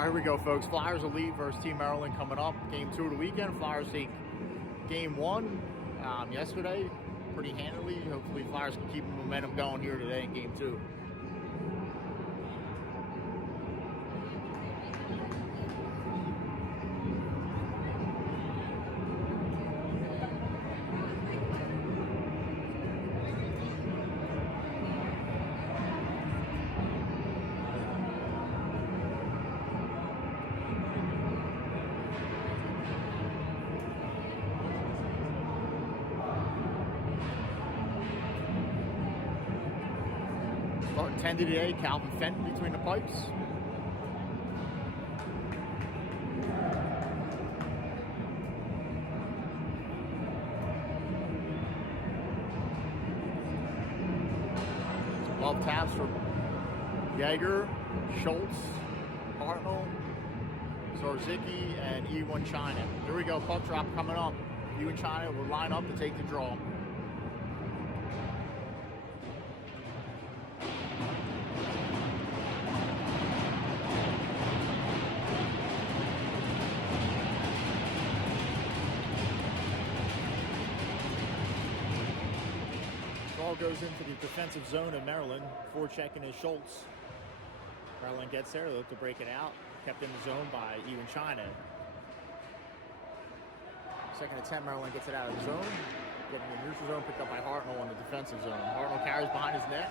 right, here we go, folks. Flyers Elite versus Team Maryland coming up. Game 2 of the weekend. Flyers take Game 1 yesterday pretty handily. Hopefully Flyers can keep the momentum going here today in Game 2. Starting 10 today, Calvin Fenton between the pipes. Love taps from Yeager, Schultz, Hartnell, Zarzicki, and Ewan China. Here we go, puck drop coming up. Ewan China will line up to take the draw. Ball goes into the defensive zone of Maryland. Forechecking is Schultz. Maryland gets there. They look to break it out. Kept in the zone by Ewan China. Second attempt, Maryland gets it out of the zone. Getting the neutral zone, picked up by Hartnell in the defensive zone. Hartnell carries behind his net.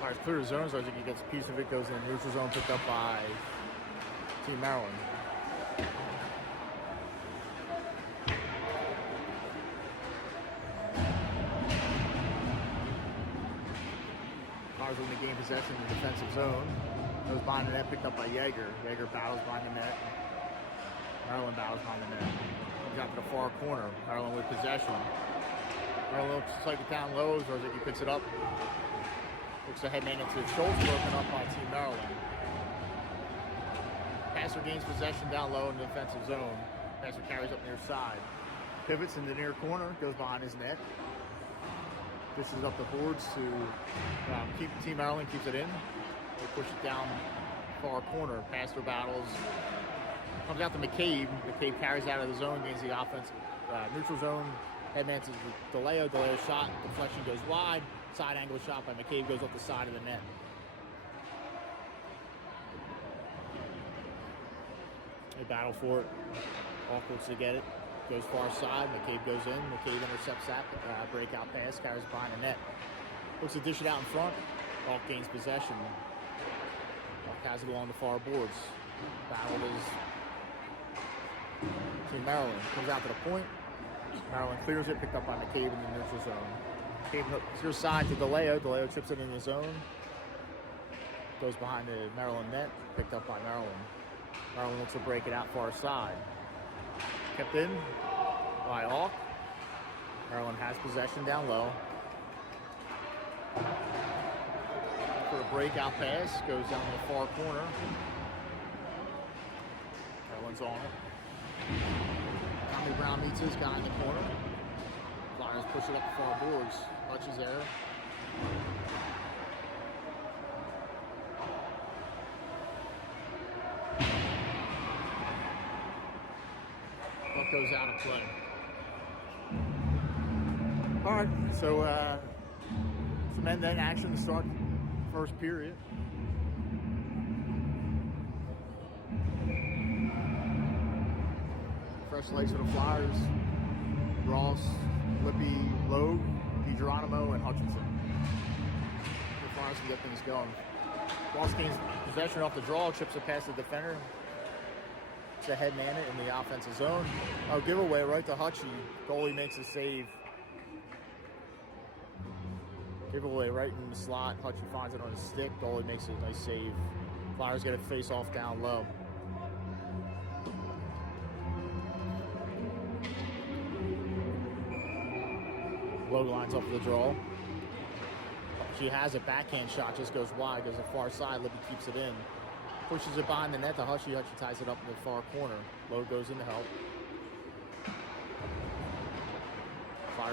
Flyers clear the zone, so I think he gets a piece of it, goes in the neutral zone, picked up by Team Maryland. Flyers win the game possession in the defensive zone. Goes behind the net, picked up by Yeager. Yeager battles behind the net. Maryland battles behind the net. Comes out to the far corner. Maryland with possession. Maryland looks to take it down low, so I think he picks it up. Looks to head man into Schultz, broken up by Team Maryland. Passer gains possession down low in the defensive zone. Passer carries up near side. Pivots in the near corner, goes behind his net. Dishes up the boards to keep Team Maryland, keeps it in. They push it down far corner. Passer battles. Comes out to McCabe. McCabe carries out of the zone, gains the offense. Neutral zone. Headman to DeLeo. DeLeo shot. Deflection goes wide. Side angle shot by McCabe goes up the side of the net. They battle for it. Awkward to get it. Goes far side. McCabe goes in. McCabe intercepts that. Breakout pass. Carries behind the net. Looks to dish it out in front. Hawk gains possession. Hawk has it along the far boards. Battle is Team Maryland. Comes out to the point. Maryland clears it. Picked up by McCabe in the neutral zone. McCabe your side to DeLeo. DeLeo chips it in the zone. Goes behind the Maryland net. Picked up by Maryland. Maryland looks to break it out far side. Kept in by Hawk. Maryland has possession down low. For a breakout pass. Goes down to the far corner. Maryland's on it. Tommy Brown meets his guy in the corner. Flyers push it up the far boards. Hutch is there. Puck goes out of play. All right, so some end-to-end action to start first period. Fresh legs for the Flyers. Ross, Lippy, Logue, DiGeronimo, and Hutchinson. The Flyers can get things going. Ross gains possession off the draw, chips it past the defender. To head man it in the offensive zone. Oh, giveaway right to Hutchie. Goalie makes a save. Giveaway right in the slot. Hutchie finds it on his stick. Goalie makes a nice save. Flyers get a face off down low. Logue lines up for the draw. She has a backhand shot, just goes wide, goes to the far side. Libby keeps it in. Pushes it behind the net to Hutchie. Hutchie ties it up in the far corner. Logue goes in to help.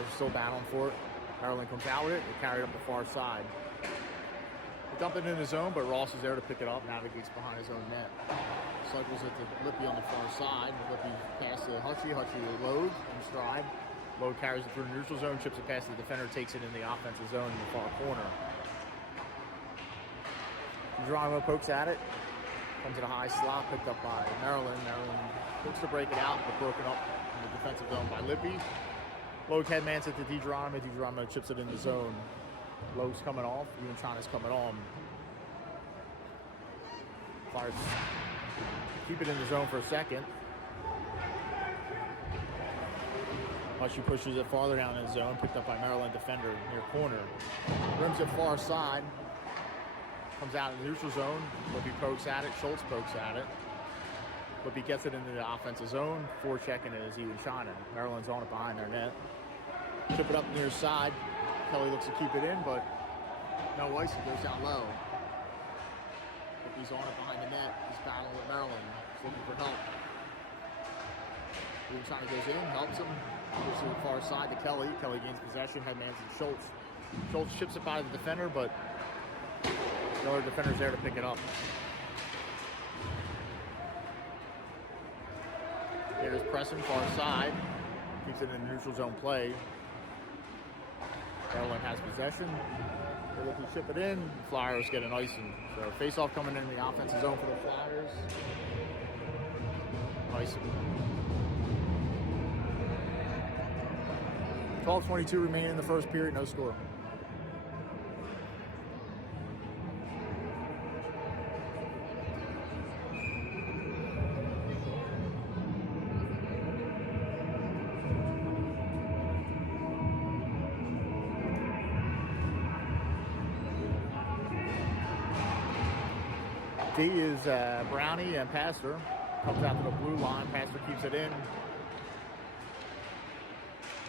are still battling for it. Maryland comes out with it. They carry it up the far side. They dump it in his zone, but Ross is there to pick it up. Navigates behind his own net. Cycles it to Lippy on the far side. Lippy pass to Hutchie. Hutchie to Logue in stride. Logue carries it through the neutral zone, chips it past the defender, takes it in the offensive zone in the far corner. Geronimo pokes at it. Comes to the high slot, picked up by Maryland. Maryland looks to break it out, but broken up in the defensive zone by Lippy. Logue headmans it to DeGeronimo. DeGeronimo chips it in the zone. Logue's coming off. Uinchana's coming on. Flyers keep it in the zone for a second. Hutchie pushes it farther down in the zone, picked up by Maryland defender near corner. Rims it far side. Comes out in the neutral zone. Lippy pokes at it. Schultz pokes at it. Lippy gets it into the offensive zone. Forechecking it is Uinchana. Maryland's on it behind their net. Chip it up near side. Kelly looks to keep it in, but no ice. It goes down low. Lippy's on it behind the net. He's battling with Maryland. He's looking for help. Uinchana goes in, helps him. Goes to the far side to Kelly. Kelly gains possession. Headmans to Schultz. Schultz chips it by the defender, but the other defender's there to pick it up. Here's pressing far side. Keeps it in the neutral zone play. Maryland has possession. They look to chip it in. Flyers get an icing. So face-off coming in the offensive zone for the Flyers. Icing. 12:22 remaining in the first period. No score. D is Brownie and Pastor. Comes out to the blue line. Pastor keeps it in.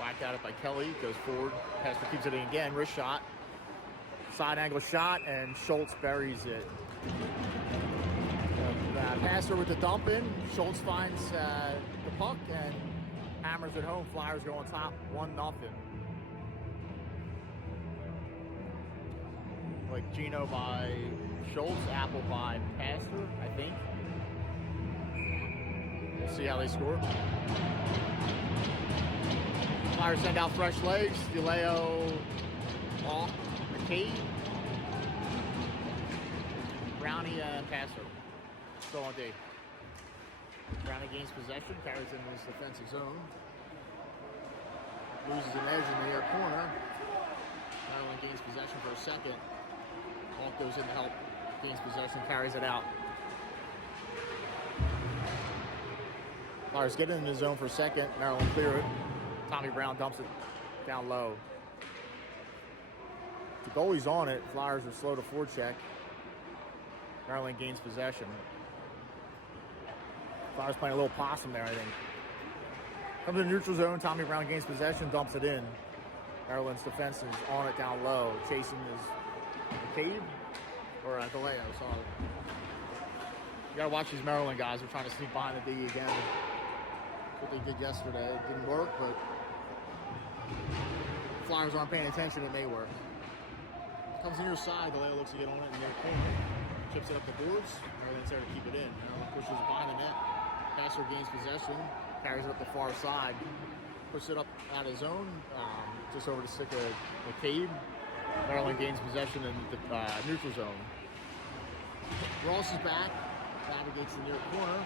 Whacked at it by Kelly. Goes forward. Pastor keeps it in again. Wrist shot. Side angle shot. And Schultz buries it. Pastor with the dump in. Schultz finds the puck and hammers it home. Flyers go on top. 1-0. Like Gino by Schultz, Apple by Pastor, I think. We'll see how they score. Flyers send out fresh legs. DeLeo off McCabe. Brownie and Pastor. Still on D. Brownie gains possession, carries in his defensive zone. Loses an edge in the near corner. Maryland gains possession for a second. Hawk goes in to help. Gains possession, carries it out. Flyers get it in the zone for a second. Maryland clear it. Tommy Brown dumps it down low. The goalie's on it. Flyers are slow to forecheck. Maryland gains possession. Flyers playing a little possum there, I think. Comes to the neutral zone. Tommy Brown gains possession, dumps it in. Maryland's defense is on it down low. Chasing is McCabe. Or DeLeo, sorry. You gotta watch these Maryland guys. They're trying to sneak behind the D again. That's what they did yesterday. It didn't work, but Flyers aren't paying attention. It may work. Comes to your side. DeLeo looks to get on it in their corner. Chips it up the boards. Maryland's there to keep it in. Maryland pushes it behind the net. Passer gains possession. Carries it up the far side. Puts it up out of zone. Just over the stick of McCabe. Maryland gains possession in the neutral zone. Ross is back, navigates the near corner,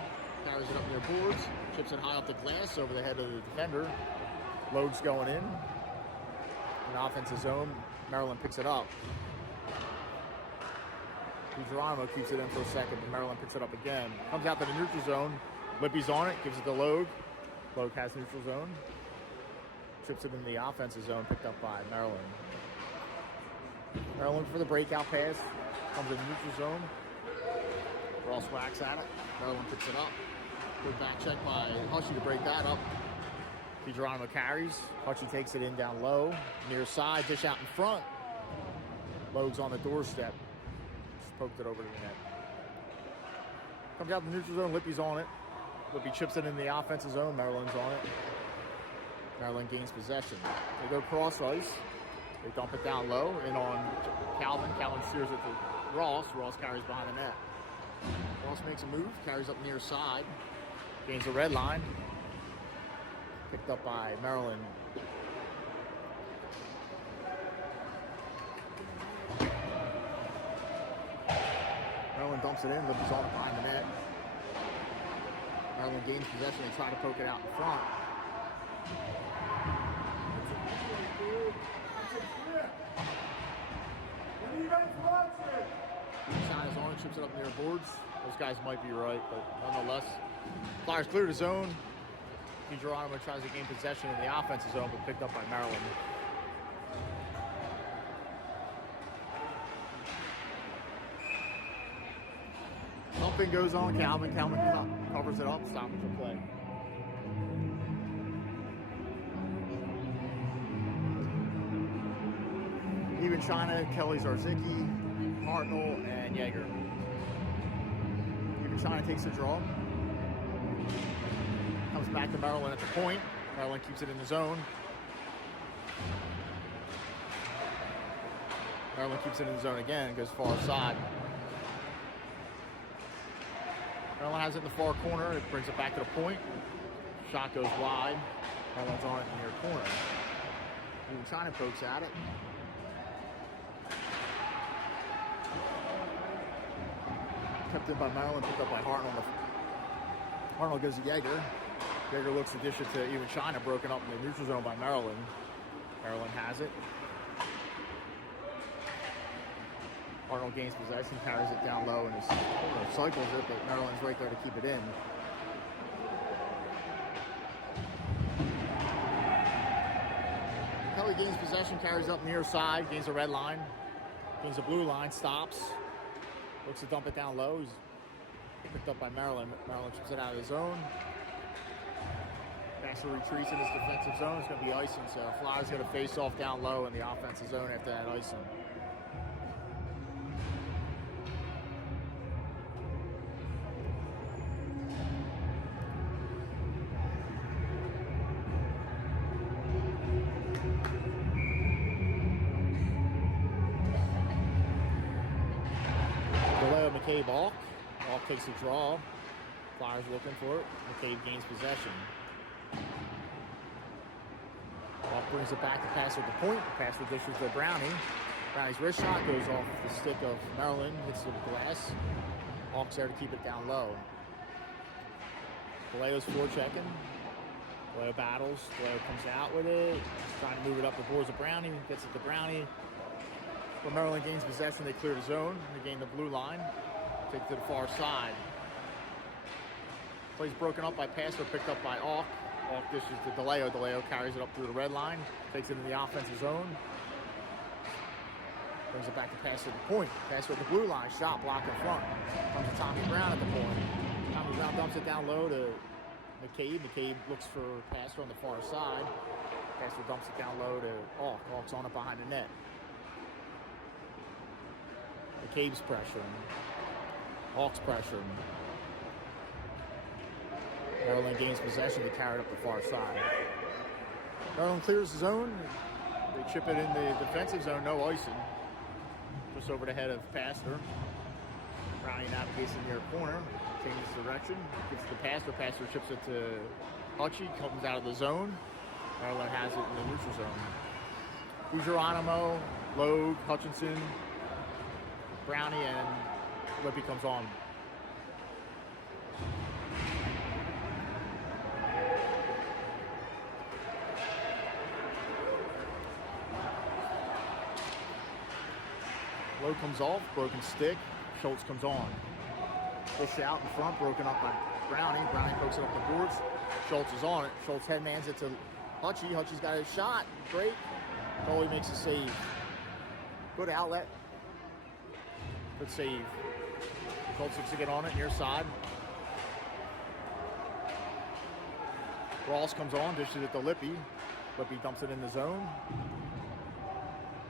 carries it up near boards, chips it high up the glass over the head of the defender. Logue's going in offensive zone. Maryland picks it up. Geronimo keeps it in for a second, but Maryland picks it up again. Comes out to the neutral zone. Lippy's on it, gives it to Logue. Logue has neutral zone. Chips it in the offensive zone, picked up by Maryland. Maryland for the breakout pass. Comes in the neutral zone. Ross whacks at it. Maryland picks it up. Good back check by Hutchie to break that up. Geronimo carries. Hutchie takes it in down low. Near side, dish out in front. Logue's on the doorstep. Just poked it over to the net. Comes out the neutral zone. Lippy's on it. Lippy chips it in the offensive zone. Maryland's on it. Maryland gains possession. They go cross ice. They dump it down low and on Calvin. Calvin steers it to Ross. Ross carries behind the net. Ross makes a move, carries up near side, gains the red line. Picked up by Maryland. Maryland dumps it in, Libby's on it behind the net. Maryland gains possession, they try to poke it out in front. Shine is on it, chips it up near boards. Those guys might be right, but nonetheless. Flyers clear the zone. Geronimo tries to gain possession in the offensive zone, but picked up by Maryland. Something goes on, Calvin. Calvin covers it up, stoppage of play. Even China, Kelly Zarzicki, Hartnell, and Yeager. Even China takes the draw. Comes back to Maryland at the point. Maryland keeps it in the zone. Maryland keeps it in the zone again, goes far side. Maryland has it in the far corner. It brings it back to the point. Shot goes wide. Maryland's on it in the near corner. Even China pokes at it. Kept in by Maryland, picked up by Hartnell. Hartnell goes to Yeager. Yeager looks to dish it to even China, broken up in the neutral zone by Maryland. Maryland has it. Hartnell gains possession, carries it down low, and cycles it, but Maryland's right there to keep it in. Kelly gains possession, carries up near side, gains the red line, gains the blue line, stops. Looks to dump it down low. He's picked up by Maryland. Maryland chips it out of the zone. Passer retreats in his defensive zone. It's going to be icing, so Flyers going to face off down low in the offensive zone after that icing. McCabe Alk. Alk takes a draw. Flyers looking for it. McCabe gains possession. Alk brings it back to pass at the point. Pass the dishes to Brownie. Brownie's wrist shot goes off the stick of Maryland. Hits the glass. Alk's there to keep it down low. Delayo's forechecking. Delayo battles. Delayo comes out with it. Trying to move it up the boards of Brownie. Gets it to Brownie. When Maryland gains possession, they clear the zone. They gain the blue line. Take it to the far side. Play's broken up by Passer, picked up by Alk. Alk dishes to Delayo. Delayo carries it up through the red line. Takes it in the offensive zone. Brings it back to Passer at the point. Passer at the blue line. Shot blocked in front. Comes to Tommy Brown at the point. Tommy Brown dumps it down low to McCabe. McCabe looks for Passer on the far side. Passer dumps it down low to Alk. Alk's on it behind the net. McCabe's pressuring. Hawks pressuring. Maryland gains possession. They carry it up the far side. Maryland clears the zone. They chip it in the defensive zone. No icing. Just over the head of Passer. Brownie navigates in the near corner. Changes direction. Gets to Passer. Passer chips it to Hutchie. Comes out of the zone. Maryland has it in the neutral zone. Geronimo, Logue, Hutchinson, Brownie, and Lippy comes on. Logue comes off, broken stick. Schultz comes on. Push out in front, broken up by Brownie. Brownie pokes it up the boards. Schultz is on it. Schultz headmans it to Hutchie. Hutchie's got his shot. Great. Goalie makes a save. Good outlet. Good save. Schultz looks to get on it, near side. Ross comes on, dishes it to Lippy. Lippy dumps it in the zone.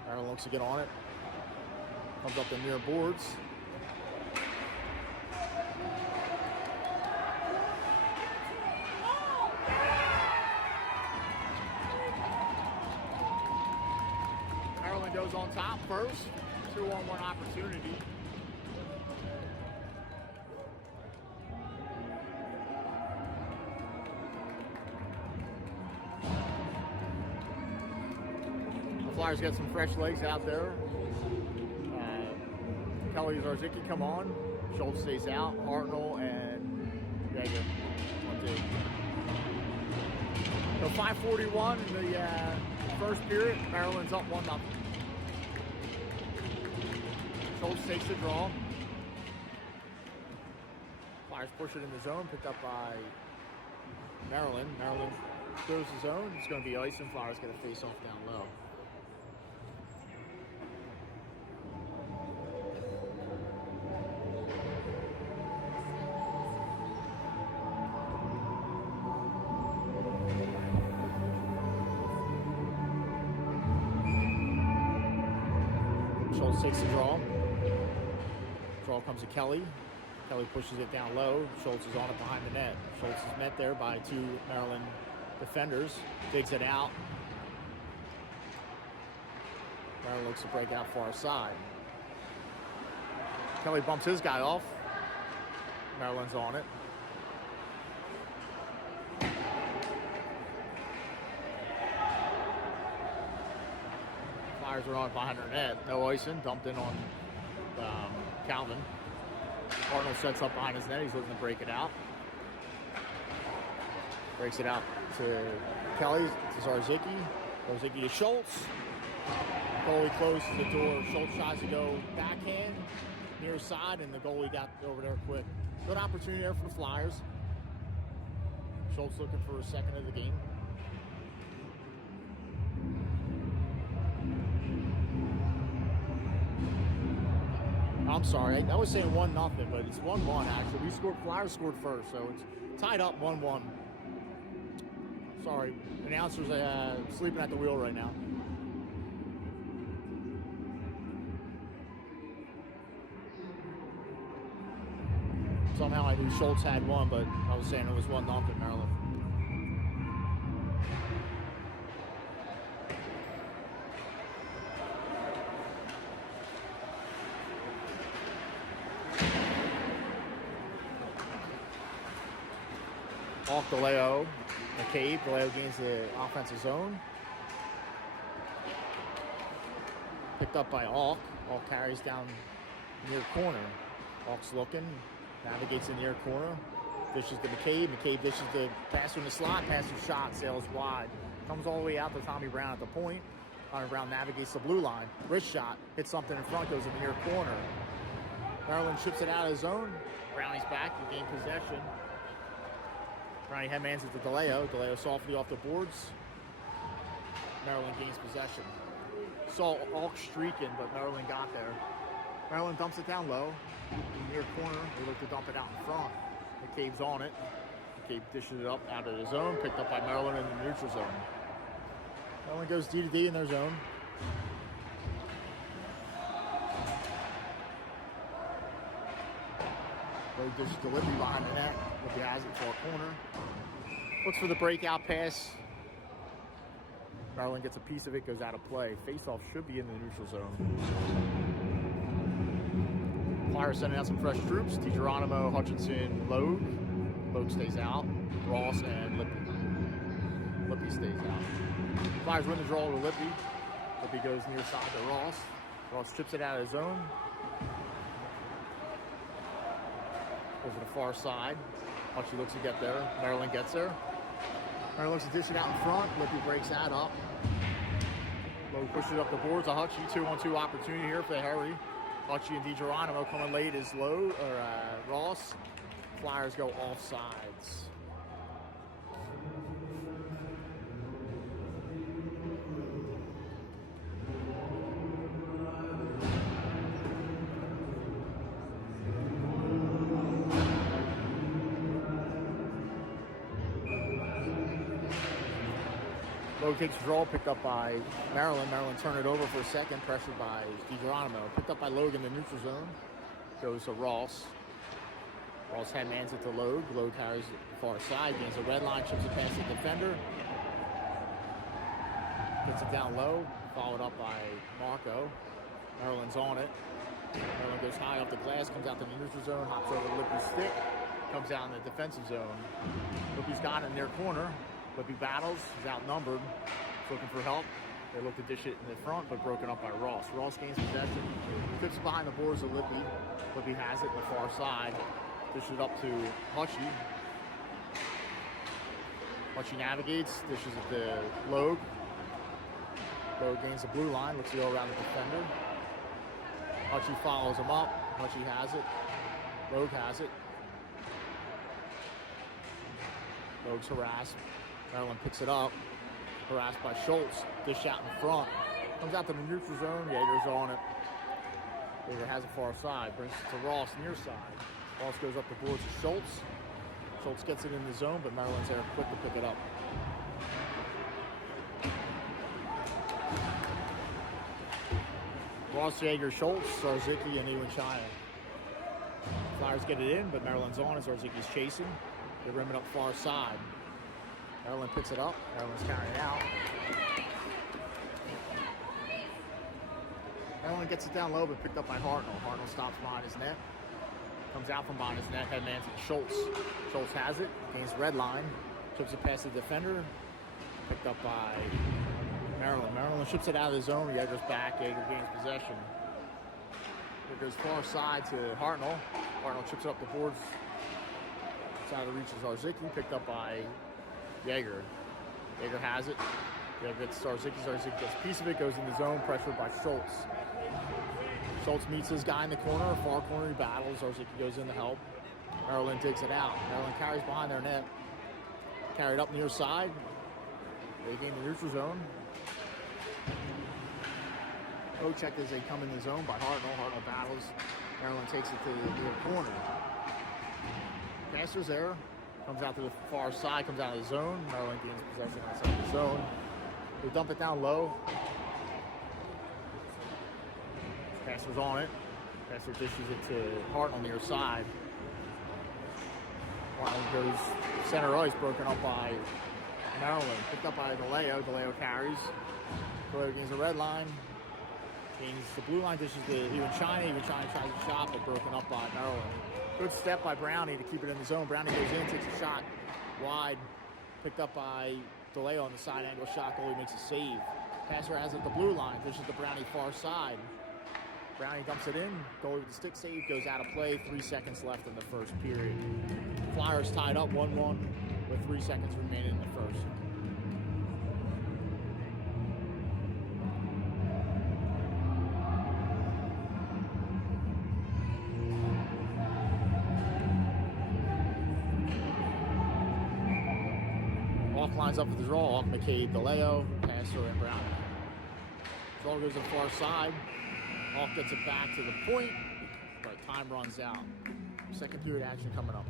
Aaron looks to get on it. Comes up the near boards. goes on top first. 2-on-1 opportunity. The Flyers get some fresh legs out there. Kelly Zarzicki come on. Schultz stays out. Hartnell and Jaeger. 1-2. So 5:41 in the first period. Maryland's up 1-0. Schultz takes the draw. Flyers push it in the zone, picked up by Maryland. Maryland goes the zone. It's going to be ice, and Flyers get a face-off down low. Schultz takes the draw. Draw comes to Kelly. Kelly pushes it down low. Schultz is on it behind the net. Schultz is met there by 2 Maryland defenders. Digs it out. Maryland looks to break out far side. Kelly bumps his guy off. Maryland's on it. Flyers are on behind their net. No icing. Dumped in on Calvin. Arnold sets up behind his net. He's looking to break it out. Breaks it out to Kelly, to Zarzicki. Zarzicki to Schultz. Goalie closes the door. Schultz tries to go backhand, near side, and the goalie got over there quick. Good opportunity there for the Flyers. Schultz looking for a second of the game. I'm sorry, I was saying 1-0, but it's 1-1 actually. Flyers scored first, so it's tied up 1-1. Sorry, announcers sleeping at the wheel right now. Somehow I knew Schultz had one, but I was saying it was 1-0 Maryland. Off DeLeo, McCabe. DeLeo gains the offensive zone. Picked up by Alk. Alk carries down near corner. Alk's looking, navigates in near corner. Dishes to McCabe. McCabe dishes the pass in the slot. Pass the shot, sails wide. Comes all the way out to Tommy Brown at the point. Tommy Brown navigates the blue line. Wrist shot. Hits something in front, goes in the near corner. Maryland chips it out of his zone. Brownie's back to gain possession. Brownie headmans it to DeLeo. DeLeo softly off the boards. Maryland gains possession. Saw Alk streaking, but Maryland got there. Maryland dumps it down low. In the near corner, they look to dump it out in front. McCabe's on it. McCabe dishes it up out of the zone. Picked up by Maryland in the neutral zone. Maryland goes D to D in their zone. Dishes to Lippy behind the net. Lippy has it for a corner. Looks for the breakout pass. Maryland gets a piece of it, goes out of play. Faceoff should be in the neutral zone. Flyers sending out some fresh troops. DiGeronimo, Hutchinson, Logue. Logue stays out. Ross and Lippy. Lippy stays out. Flyers win the draw to Lippy. Lippy goes near side to Ross. Ross chips it out of his zone. Goes to the far side. Hutchie looks to get there. Maryland gets there. Maryland looks to dish it out in front. Lippy breaks that up. Lowe pushes it up the boards. A Hutchie 2-on-2 opportunity here if they hurry. Hutchie and DiGeronimo coming late is Ross. Flyers go offsides. Logue takes the draw, picked up by Maryland. Maryland turned it over for a second, pressured by DiGeronimo. Picked up by Logue in the neutral zone. Goes to Ross. Ross headmans it to Logue. Logue carries it far side, gains a red line, chips it past the defender. Gets it down low, followed up by Marco. Maryland's on it. Maryland goes high off the glass, comes out to the neutral zone, hops over Lippy's stick, comes down in the defensive zone. Lippy's got it in their corner. Lippy battles, he's outnumbered, he's looking for help. They look to dish it in the front, but broken up by Ross. Ross gains possession, tips it behind the boards of Lippy. Lippy has it on the far side, dishes it up to Hutchie. Hutchie navigates, dishes it to Logue. Logue gains the blue line, looks to go around the defender. Hutchie follows him up. Hutchie has it. Logue has it. Logue's harassed. Maryland picks it up. Harassed by Schultz. Dish out in front. Comes out to the neutral zone. Jaeger's on it. Jaeger has it far side. Brings it to Ross near side. Ross goes up the board to Schultz. Schultz gets it in the zone, but Maryland's there quick to pick it up. Ross, Jaeger, Schultz, Zarzicki, and Iwanchaya. Flyers get it in, but Maryland's on as Zarzicki's chasing. They're rimming up far side. Maryland picks it up. Maryland's carrying it out. Maryland gets it down low, but picked up by Hartnell. Hartnell stops behind his net. Comes out from behind his net, headman's to Schultz. Schultz has it, gains the red line, chips it past the defender. Picked up by Maryland. Maryland ships it out of the zone. Jaeger's back. Jaeger gains possession. It goes far side to Hartnell. Hartnell chips it up the boards. Outside of the reach of Zarzicki. Picked up by Jaeger. Jaeger has it. Jaeger gets Zarzicki. Zarzicki gets a piece of it. Goes in the zone. Pressured by Schultz. Schultz meets his guy in the corner. Far corner. He battles. Zarzicki goes in to help. Maryland digs it out. Maryland carries behind their net. Carried up near side. They gain the neutral zone. Checked as they come in the zone by Hartnell. Hartnell battles. Maryland takes it to the near corner. Passer's there. Comes out to the far side. Comes out of the zone. Maryland gains possession outside the zone. They dump it down low. Passer's on it. Passer dishes it to Hartnell near side. Hartnell goes center ice, broken up by Maryland. Picked up by DeLeo. DeLeo carries. DeLeo gains the red line. Gains the blue line, dishes to Iwanchaya. Iwanchaya tries a shot, but broken up by Maryland. Good step by Brownie to keep it in the zone. Brownie goes in, takes a shot wide. Picked up by DeLeo on the side angle shot. Goalie makes a save. Passer has it at the blue line. Dishes to Brownie far side. Brownie dumps it in. Goalie with the stick save. Goes out of play. 3 seconds left in the first period. Flyers tied up 1-1 with 3 seconds remaining in the first. Lines up for the draw off McCabe, DeLeo, Passer, and Brownie. Draw goes to the far side. Off gets it back to the point, but time runs out. Second period action coming up.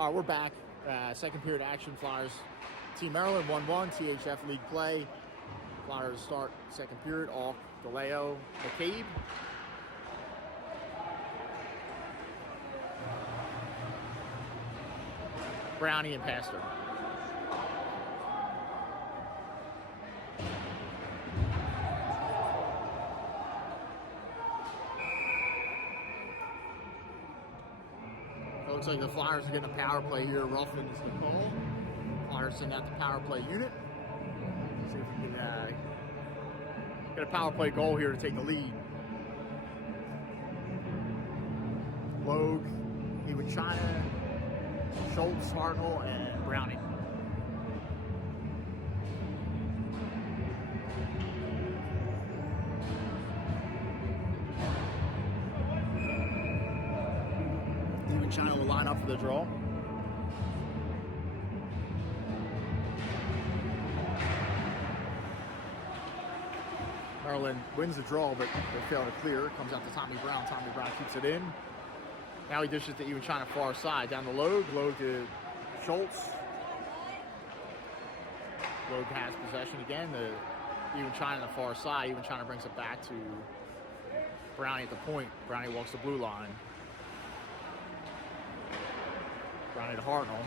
All right, we're back. Second period action. Flyers, Team Maryland 1-1. THF league play. Flyers start second period. Off DeLeo, McCabe. Brownie and Pastor. Looks like the Flyers are getting a power play here. Ruffin is the goal. Flyers send out the power play unit. See if we can get a power play goal here to take the lead. Logue, Iwachina, Schultz, Hartnell, and Browning. China will line up for the draw. Maryland wins the draw, but they fail to clear. It comes out to Tommy Brown. Tommy Brown keeps it in. Now he dishes to Iwachina far side. Down to Logue. Logue to Schultz. Logue has possession again. Iwachina on the far side. Iwachina brings it back to Brownie at the point. Brownie walks the blue line. Brownie to Hartnell.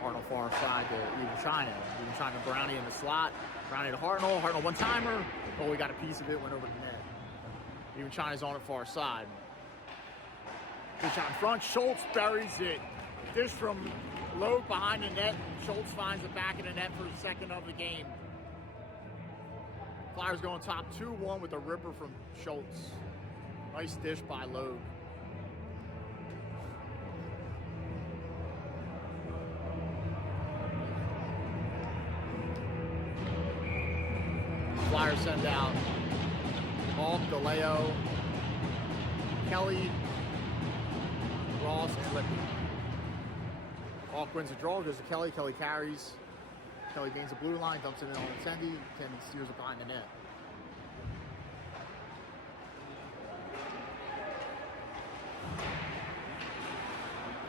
Hartnell far side to Iwachina. Iwachina to Brownie in the slot. Brownie to Hartnell. Hartnell one-timer. Oh, we got a piece of it. Went over the net. Iwachina's on it far side. Good shot in front. Schultz buries it. Dish from Logue behind the net. Schultz finds the back of the net for the second of the game. Flyers going top 2-1 with a ripper from Schultz. Nice dish by Logue. Flyers send out Hall, DeLeo, Kelly, Ross, and Lippy. Hawk wins the draw, goes to Kelly. Kelly carries. Kelly gains the blue line, dumps it in on Tendi. Tendi steers it behind the net.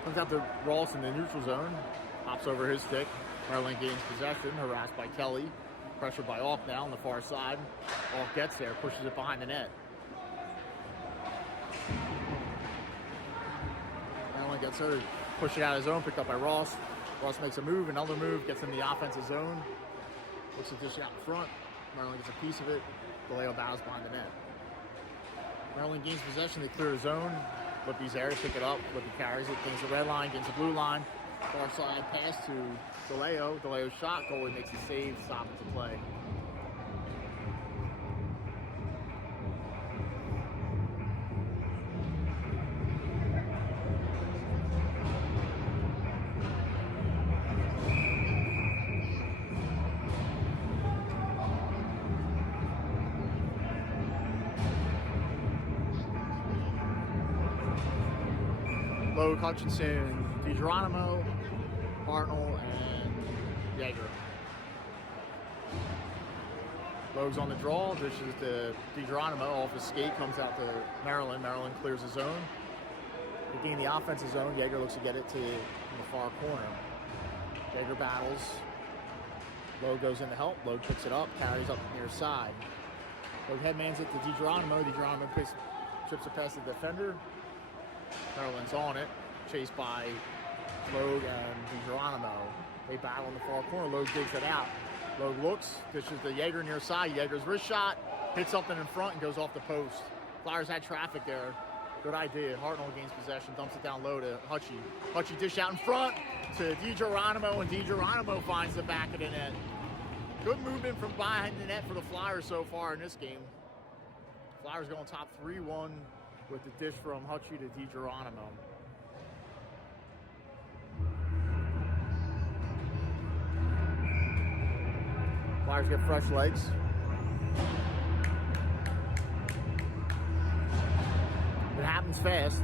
Comes out to Ross in the neutral zone. Hops over his stick. Maryland gains possession, harassed by Kelly. Pressured by Alk now on the far side. Alk gets there, pushes it behind the net. Maryland gets her, push it out of his zone, picked up by Ross. Ross makes a move, another move, gets in the offensive zone. Looks to dish out in front. Maryland gets a piece of it. DeLeo bows behind the net. Maryland gains possession, they clear the zone. Lippy's there to pick it up. Lippy carries it, gains the red line, gains the blue line. Far side pass to DeLeo. DeLeo's shot, goalie makes the save, stop it to play. Logue, Hutchinson, DiGeronimo, Hartnell, and Yeager. Logue's on the draw, dishes to DiGeronimo off his skate, comes out to Maryland. Maryland clears the zone. They gain the offensive zone. Yeager looks to get it to the far corner. Yeager battles. Logue goes in to help. Logue picks it up, carries up near side. Logue headmans it to DiGeronimo. DiGeronimo trips it past the defender. Maryland's on it, chased by Logue and DiGeronimo. They battle in the far corner. Logue digs it out. Logue looks, dishes to Yeager near side. Yeager's wrist shot, hits something in front and goes off the post. Flyers had traffic there. Good idea. Hartnell gains possession, dumps it down low to Hutchie. Hutchie dish out in front to DiGeronimo, and DiGeronimo finds the back of the net. Good movement from behind the net for the Flyers so far in this game. Flyers going top 3-1 with the dish from Hutchie to DiGeronimo. Flyers get fresh legs. It happens fast.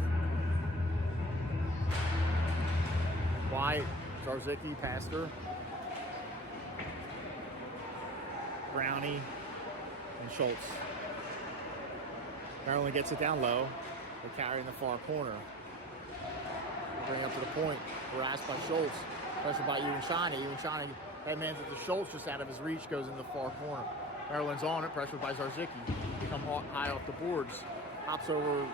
White, Zarzicki, Pastor, Brownie, and Schultz. Maryland gets it down low. They carry in the far corner. Bring it up to the point. Harassed by Schultz. Pressure by Iwanchani. Iwanchani headmans it to Schultz, just out of his reach, goes in the far corner. Maryland's on it. Pressured by Zarzicki. Come high off the boards. Hops over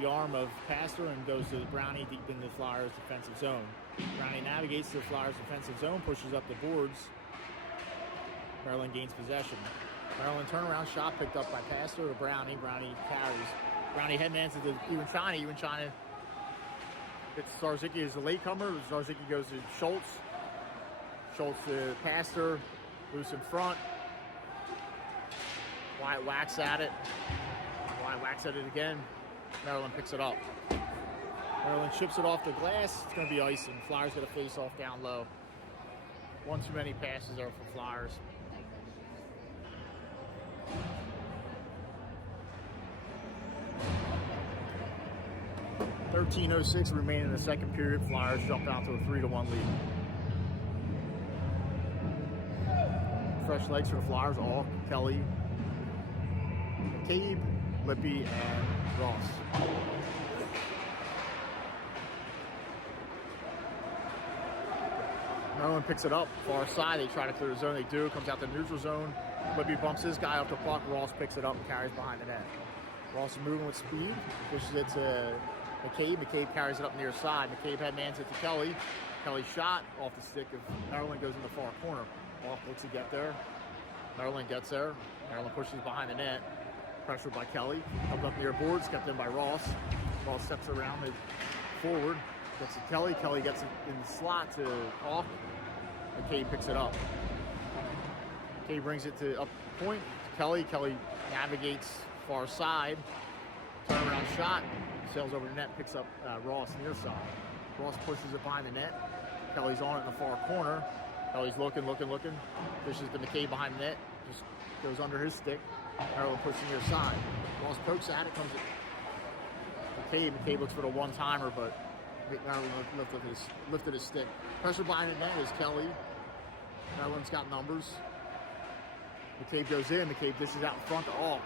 the arm of Pastor and goes to Brownie deep in the Flyers' defensive zone. Brownie navigates the Flyers' defensive zone, pushes up the boards. Maryland gains possession. Maryland turnaround shot picked up by Pastor to Brownie. Brownie carries. Brownie headmans it to Iwanchani. Iwanchani hits Zarzicki as a latecomer. Zarzicki goes to Schultz. Schultz to Pastor. Loose in front. Wyatt whacks at it. Wyatt whacks at it again. Maryland picks it up. Maryland chips it off the glass. It's going to be icing. Flyers get a face-off down low. One too many passes there for Flyers. .13:06 remaining in the second period. Flyers jump out to a 3-1 lead. Fresh legs for the Flyers. All Kelly, McCabe, Lippy, and Ross. Maryland picks it up, far side. They try to clear the zone. They do. Comes out the neutral zone. Lippy bumps his guy off the puck. Ross picks it up and carries behind the net. Ross is moving with speed. Pushes it to McCabe. McCabe carries it up near side. McCabe headmans it to Kelly. Kelly shot off the stick of Maryland, goes in the far corner. Off looks to get there. Maryland gets there. Maryland pushes behind the net. Pressured by Kelly. Comes up near boards, kept in by Ross. Ross steps around it forward. Gets to Kelly. Kelly gets it in the slot to off. McCabe picks it up. McCabe brings it to up point to Kelly. Kelly navigates far side. Turnaround shot. Sails over the net. Picks up Ross near side. Ross pushes it behind the net. Kelly's on it in the far corner. Kelly's looking. Pushes to McCabe behind the net. Just goes under his stick. Maryland pushing near side. Ross pokes at it. Comes at McCabe. McCabe looks for the one-timer, but Maryland lifted his stick. Pressure behind the net is Kelly. Maryland's got numbers. McCabe goes in. McCabe dishes out in front to all.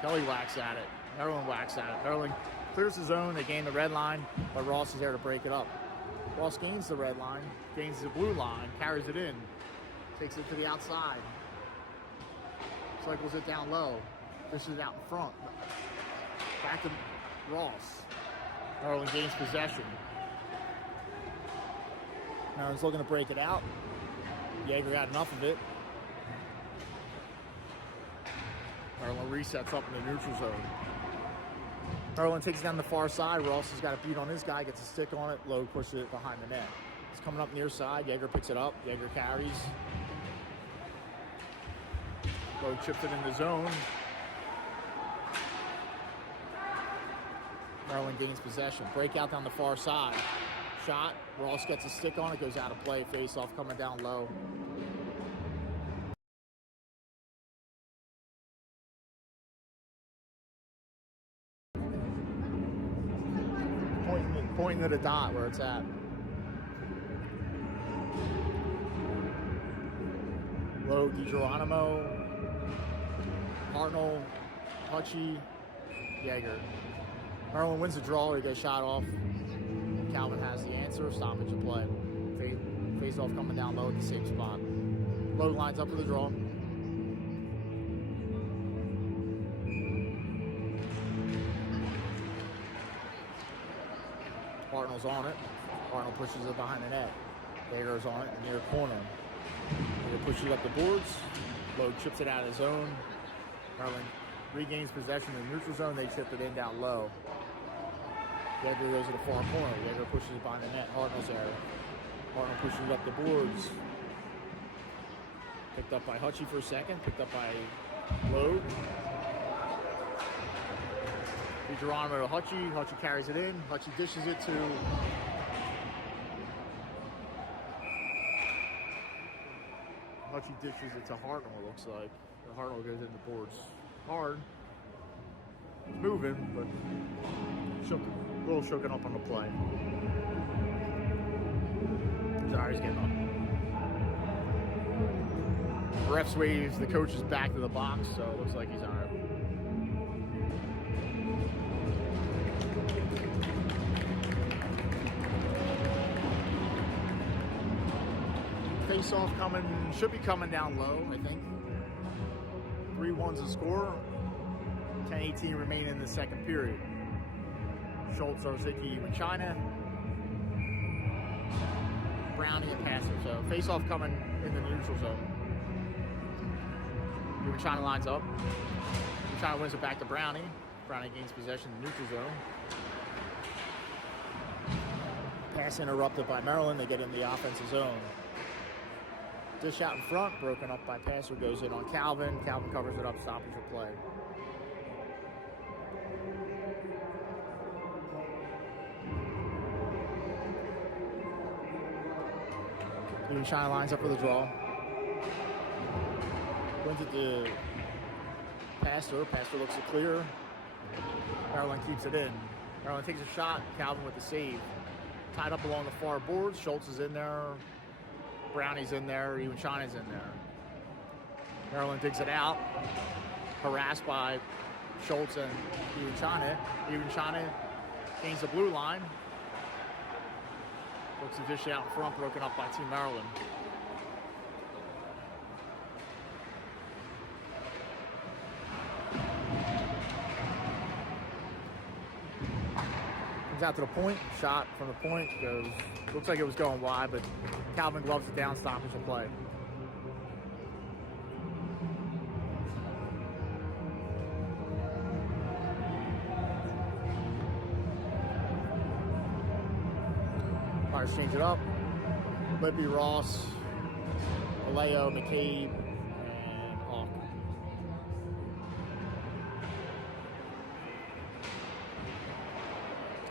Kelly whacks at it. Maryland whacks at it. Maryland clears the zone. They gain the red line, but Ross is there to break it up. Ross gains the red line, gains the blue line, carries it in, takes it to the outside, cycles it down low, dishes out in front. Back to Ross. Maryland gains possession. Maryland's looking to break it out. Yeager got enough of it. Maryland resets up in the neutral zone. Maryland takes it down the far side. Ross has got a beat on his guy, gets a stick on it. Lowe pushes it behind the net. It's coming up near side. Yeager picks it up. Yeager carries. Lowe chips it in the zone. Maryland gains possession. Breakout down the far side. Shot. Ross gets a stick on it, goes out of play. Face off coming down low. Pointing to the dot where it's at. Lowe, DiGeronimo, Hartnell, Hutchie, Yeager. Maryland wins the draw. He gets shot off. Calvin has the answer. Stoppage of play. Face off coming down low at the same spot. Lowe lines up for the draw. Hartnell's on it. Hartnell pushes it behind the net. Yeager's on it near corner. Yeager pushes it up the boards. Lowe chips it out of his zone. Maryland regains possession in the neutral zone. They chip it in down low. Yeager goes to the far corner. Yeager pushes it behind the net. Hartnell's there. Hartnell pushes it up the boards. Picked up by Hutchie for a second. Picked up by Lowe. DiGeronimo to Hutchie. Hutchie carries it in. Hutchie dishes it to Hartnell, it looks like. Hartnell goes in the boards hard. He's moving, but a little shaken up on the play. Sorry, he's getting up. Refs waves the coach is back to the box, so it looks like he's on it. face-off should be coming down low, I think. 3-1's the score. 10:18 remaining in the second period. Schultz, Zarzicki, China, Brownie, and Passer. So face-off coming in the neutral zone. China lines up. China wins it back to Brownie. Brownie gains possession in the neutral zone. Pass interrupted by Maryland. They get in the offensive zone. Dish out in front, broken up by Passer, goes in on Calvin. Calvin covers it up, stoppage of play. China lines up for the draw. Wins it to Passer. Passer looks it clear. Maryland keeps it in. Maryland takes a shot. Calvin with the save. Tied up along the far boards. Schultz is in there. Brownie's in there. Even China's in there. Maryland digs it out. Harassed by Schultz and Even China. Even China gains the blue line. Looks to dish out in front, broken up by Team Maryland. Comes out to the point, shot from the point, goes, looks like it was going wide, but Calvin gloves it down, stoppage of play. Flyers change it up. Libby, Ross, Aleo, McCabe, and Hawk.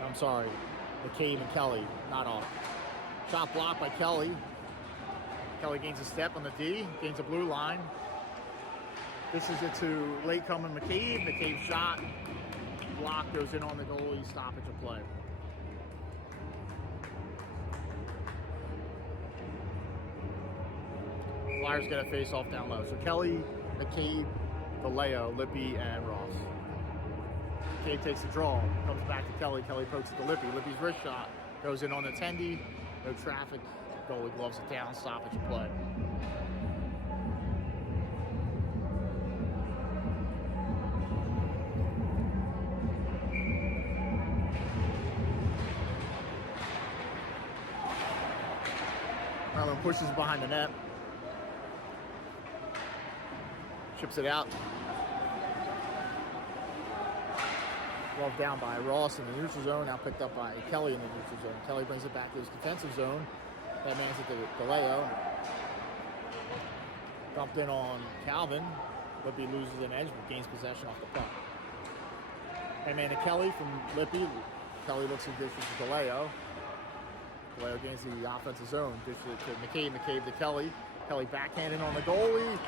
I'm sorry, McCabe and Kelly, not Hawk. Shot blocked by Kelly. Kelly gains a step on the D, gains a blue line. This is it to late coming McCabe. McCabe shot, block, goes in on the goalie, stoppage of play. Flyers get a face-off down low. So Kelly, McCabe, DeLeo, Lippy, and Ross. McCabe takes the draw, comes back to Kelly. Kelly pokes it to Lippy. Lippy's wrist shot goes in on the tendy. No traffic. Goalie gloves it down. Stoppage of play. Maryland pushes behind the net. Chips it out. Glove down by Ross in the neutral zone. Now picked up by Kelly in the neutral zone. Kelly brings it back to his defensive zone. That man's it to DeLeo. Dumped in on Calvin. Lippy loses an edge but gains possession off the puck. That man to Kelly from Lippy. Kelly looks at dishes to DeLeo. DeLeo gains the offensive zone. Dishes it to McCabe. McCabe to Kelly. Kelly backhanded on the goalie.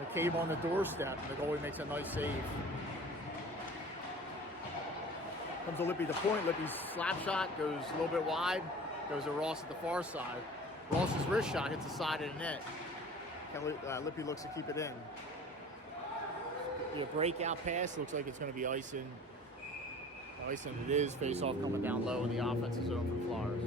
McCabe on the doorstep, and the goalie makes a nice save. Comes to Lippy to point. Lippy's slap shot goes a little bit wide. Goes to Ross at the far side. Ross's wrist shot hits the side of the net. Lippy looks to keep it in. A breakout pass. Looks like it's going to be icing. Icing it is. Face-off coming down low in the offensive zone for the Flyers.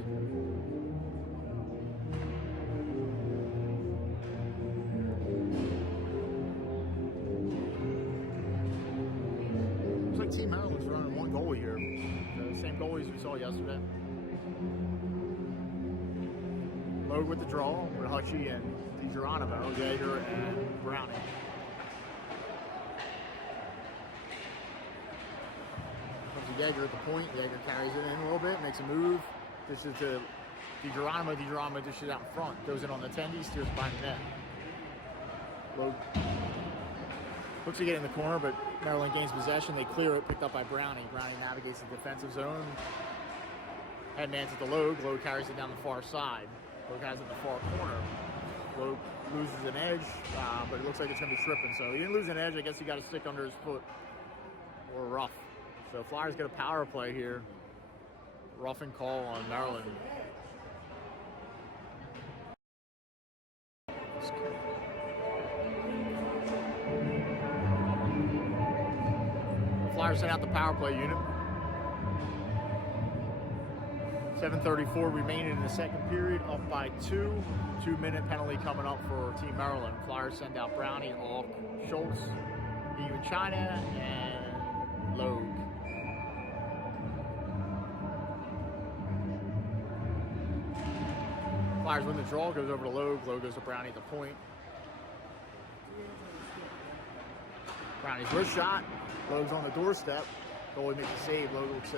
Team Maryland's running one goalie here. The same goalies we saw yesterday. Load with the draw with Hutchie and DiGeronimo, Jaeger and Browning. Comes to Jaeger at the point. Jaeger carries it in a little bit, makes a move. Dishes to DiGeronimo. DiGeronimo dishes out in front. Goes in on the tendy, steers behind the net. Load. Looks to get in the corner, but Maryland gains possession. They clear it, picked up by Browning. Browning navigates the defensive zone. Headman's at the Logue. Logue carries it down the far side. Logue has it in the far corner. Logue loses an edge, but it looks like it's going to be tripping. So he didn't lose an edge. I guess he got a stick under his foot or rough. So Flyers get a power play here. Roughing call on Maryland. Flyers sent out the power play unit. 7:34 remaining in the second period, up by 2. 2-minute penalty coming up for Team Maryland. Flyers send out Brownie, Alk, Schultz, Even China, and Logue. Flyers win the draw, goes over to Logue. Logue goes to Brownie at the point. Brownie's wrist shot. Logue's on the doorstep. Goalie makes a save. Logue looks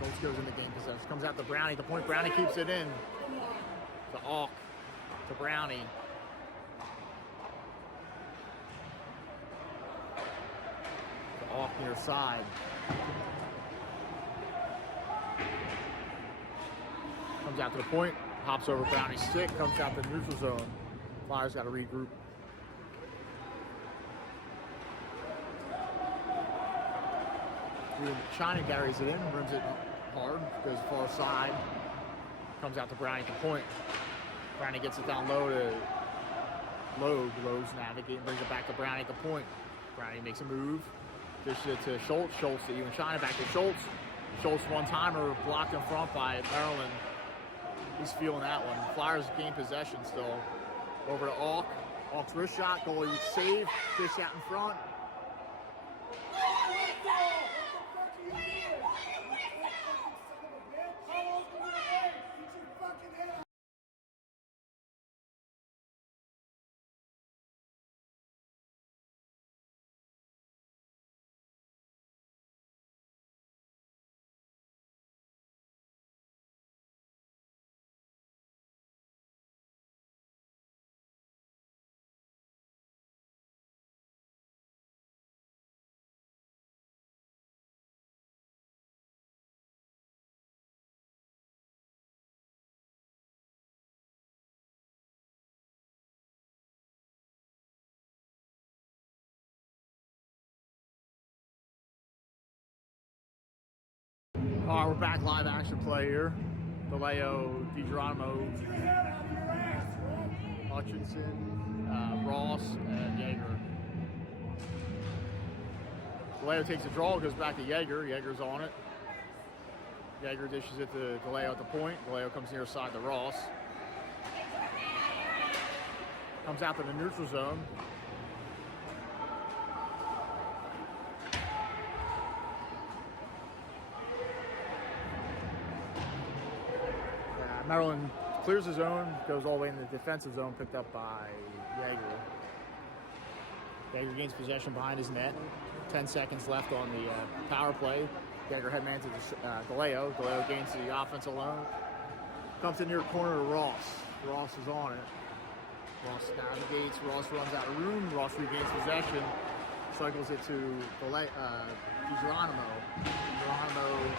Schultz goes into game possession. Comes out to Brownie at the point. Brownie keeps it in. To Alk. To Brownie. To Alk near side. Comes out to the point. Hops over Brownie's stick. Comes out to the neutral zone. Flyers got to regroup. China carries it in, rims it hard, goes far side, comes out to Brownie at the point. Brownie gets it down low to Logue. Logue's navigating, brings it back to Brownie at the point. Brownie makes a move, dishes it to Schultz. Schultz to Even China, back to Schultz. Schultz one-timer, blocked in front by Maryland. He's feeling that one. Flyers gain possession still. Over to Alk. Alk's wrist shot, goalie save, dish out in front. All right, we're back live action play here. DeLeo, DiGeronimo, Hutchinson, Ross, and Yeager. DeLeo takes a draw, goes back to Yeager. Yeager's on it. Yeager dishes it to DeLeo at the point. DeLeo comes near side to Ross. Comes out to the neutral zone. Maryland clears the zone, goes all the way in the defensive zone, picked up by Yeager. Yeager gains possession behind his net. 10 seconds left on the power play. Yeager headman to DeLeo. DeLeo gains the offense alone. Comes in near corner to Ross. Ross is on it. Ross navigates. Ross runs out of room. Ross regains possession. Cycles it to DiGeronimo. DiGeronimo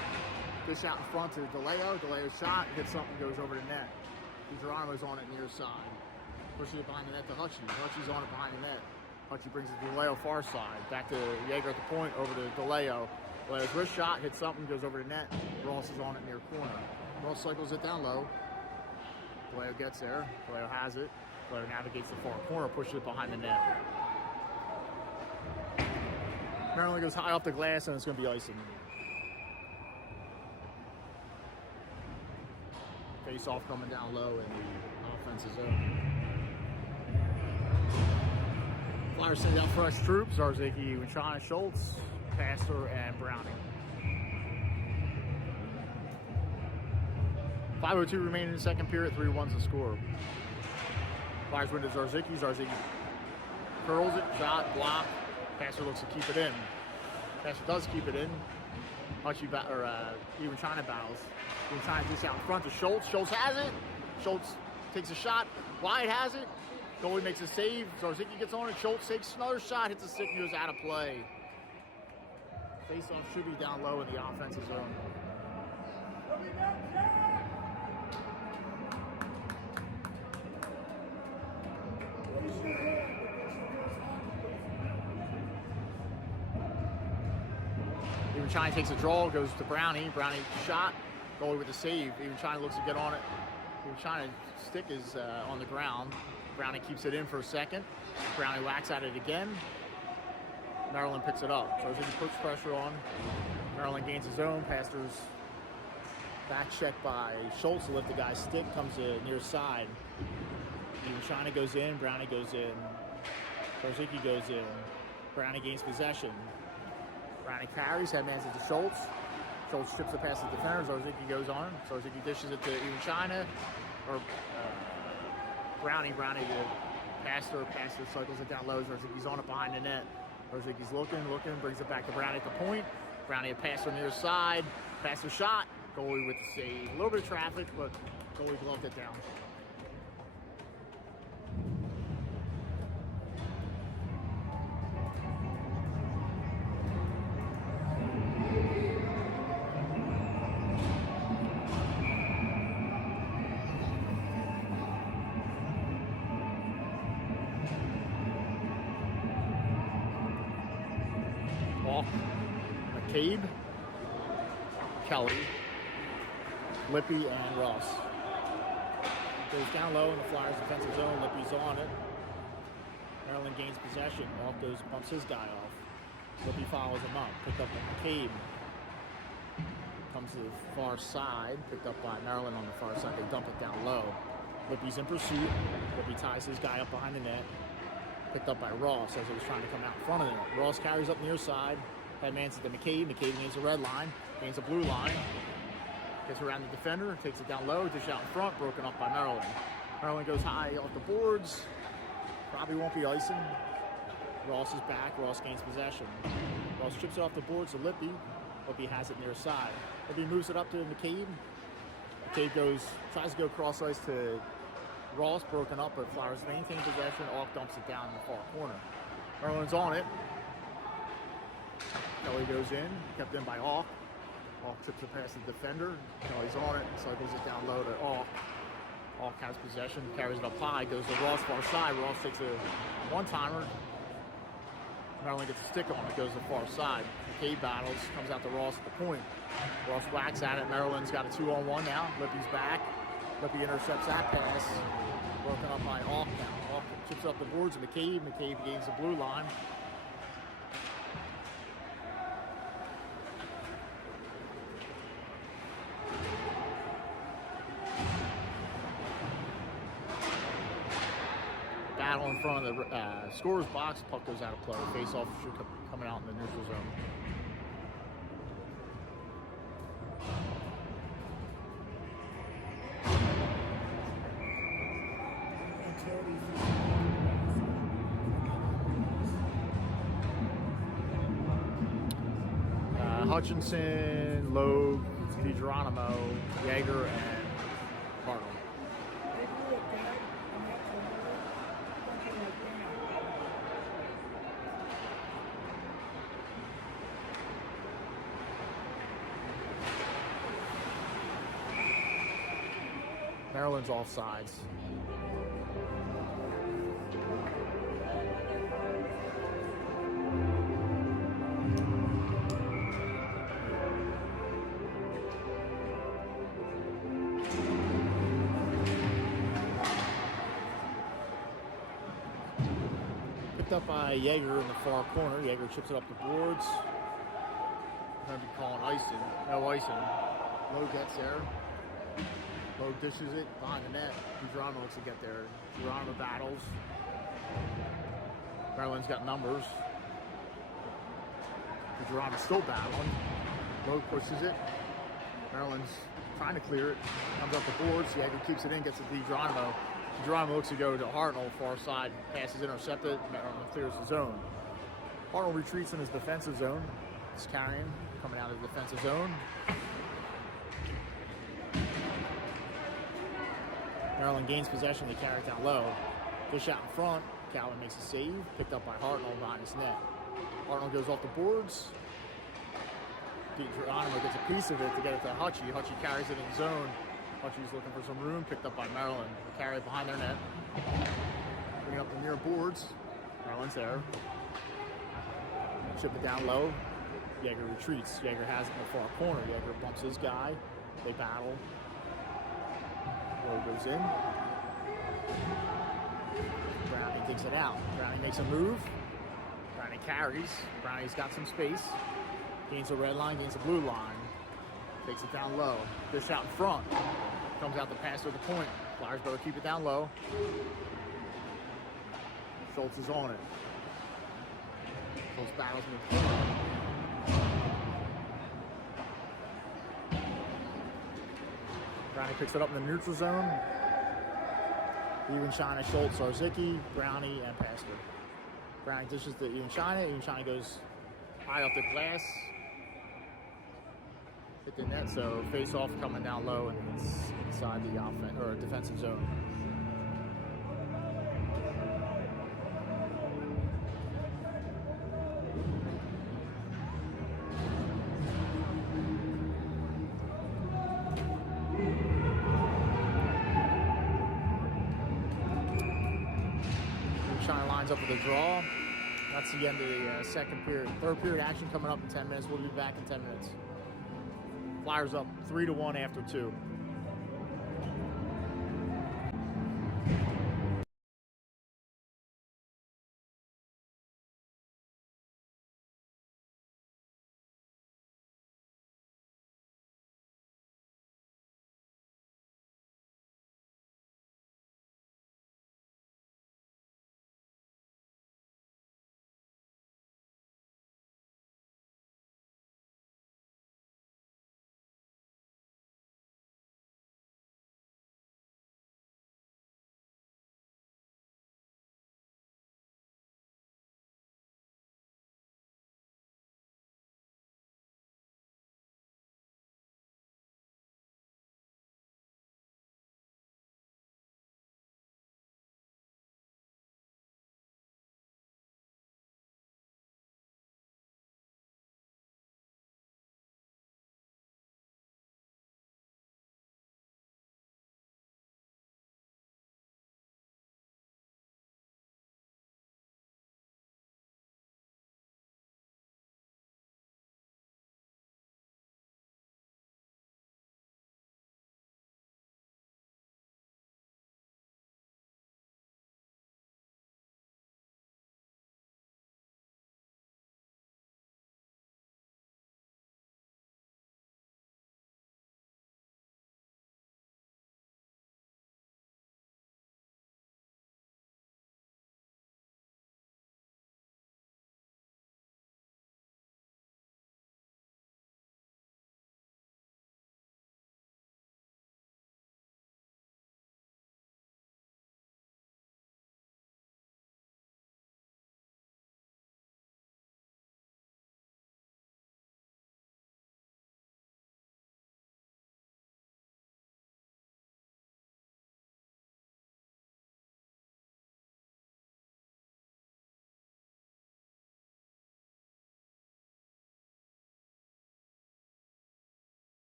dish out in front to DeLeo. DeLeo shot, hits something, goes over the net. DiGeronimo's on it near side. Pushes it behind the net to Hutchie. Hutchie's on it behind the net. Hutchie brings it to DeLeo far side. Back to Yeager at the point, over to DeLeo. DeLeo's wrist shot, hits something, goes over the net. Ross is on it near corner. Ross cycles it down low. DeLeo gets there. DeLeo has it. DeLeo navigates the far corner, pushes it behind the net. Maryland goes high off the glass, and it's going to be icing. Face off coming down low in the offensive zone. Flyers send out fresh troops. Zarzicki, Winchana, Schultz, Pastor, and Browning. 5:02 remaining in the second period. 3-1's the score. Flyers win to Zarzicki. Zarzicki curls it, shot, block. Pastor looks to keep it in. Pastor does keep it in. Even China bows. Even China dish out in front to Schultz. Schultz has it. Schultz takes a shot. Wyatt has it. Goalie makes a save. Zarzicki gets on it. Schultz takes another shot. Hits a stick. Goes out of play. Face-off should be down low in the offensive zone. Even China takes a draw, goes to Brownie. Brownie shot. Goalie with the save. Even China looks to get on it. Even China's stick is on the ground. Brownie keeps it in for a second. Brownie whacks at it again. Maryland picks it up. So he puts pressure on. Maryland gains his own. Pastors back check by Schultz to lift the guy's stick. Comes to near side. Even China goes in. Brownie goes in. Zarzicki goes in. Brownie gains possession. Brownie carries. Headmans it to Schultz. Schultz strips it past the defender. Zarzicki goes on. Zarzicki dishes it to even China. Or Brownie to Pastor. Pastor cycles it down low. Zarzicki's on it behind the net. Zarzicki's looking, brings it back to Brownie at the point. Brownie a pass on near side. Pastor shot. Goalie with the save. A little bit of traffic, but goalie gloved it down. McCabe, Kelly, Lippy, and Ross. Goes down low in the Flyers' defensive zone. Lippy's on it. Maryland gains possession. Off goes, bumps his guy off. Lippy follows him up. Picked up by McCabe. Comes to the far side. Picked up by Maryland on the far side. They dump it down low. Lippy's in pursuit. Lippy ties his guy up behind the net. Picked up by Ross as he was trying to come out in front of the net. Ross carries up near side. Headmans it to McCabe. McCabe gains the red line. Gains the blue line. Gets around the defender. Takes it down low. Dish out in front. Broken up by Maryland. Maryland goes high off the boards. Probably won't be icing. Ross is back. Ross gains possession. Ross chips it off the boards to Lippy. Lippy has it near side. Lippy moves it up to McCabe. McCabe tries to go cross ice to Ross, broken up, but Flyers maintain possession. Off dumps it down in the far corner. Maryland's on it. Kelly goes in, kept in by Auk. Auk trips it past the defender. Kelly's on it, cycles it down low to Auk. Auk has possession, carries it up high, goes to Ross far side. Ross takes a one-timer. Maryland gets a stick on it, goes to the far side. McCabe battles, comes out to Ross at the point. Ross whacks at it. Maryland's got a 2-on-1 now. Lippy's back. Lippy intercepts that pass. Broken up by Auk now. Auk chips up the boards of McCabe. McCabe gains the blue line. Battle in front of the scorer's box. Puck goes out of play. Face off should coming out in the neutral zone. Hutchinson, Loeb, DiGeronimo, Yeager, and Hartnell. Maryland's offsides. Picked up by Yeager in the far corner. Yeager chips it up the boards. Going to be calling icing. No icing. Lowe gets there. Lowe dishes it behind the net. DiGeronimo looks to get there. DiGeronimo battles. Maryland's got numbers. DiGeronimo's still battling. Lowe pushes it. Maryland's trying to clear it. Comes up the boards. Yeager keeps it in, gets it to DiGeronimo. DiGeronimo looks to go to Hartnell, far side. Pass is intercepted. Maryland clears the zone. Hartnell retreats in his defensive zone. He's carrying, coming out of the defensive zone. Maryland gains possession. They carry it down low. Dish out in front. Calvin makes a save. Picked up by Hartnell behind his net. Hartnell goes off the boards. DiGeronimo gets a piece of it to get it to Hutchie. Hutchie carries it in zone. Hutchie's looking for some room. Picked up by Maryland. They carry it behind their net. Bring it up the near boards. Maryland's there. Chip it down low. Yeager retreats. Yeager has it in the far corner. Yeager bumps his guy. They battle. Lowe goes in. Brownie takes it out. Brownie makes a move. Brownie carries. Brownie's got some space. Gains the red line, gains the blue line. Takes it down low. Dish out in front. Comes out the pass to the point. Flyers better keep it down low. Schultz is on it. Schultz battles in the corner. Brownie picks it up in the neutral zone. Even China, Schultz, Zarzicki, Brownie, and Pastor. Brownie dishes to Even China. Even China goes high off the glass. Hit the net, so face off coming down low, and it's inside the defensive zone. China lines up with a draw. That's the end of the second period. Third period action coming up in 10 minutes. We'll be back in 10 minutes. Flyers up 3-1 after 2.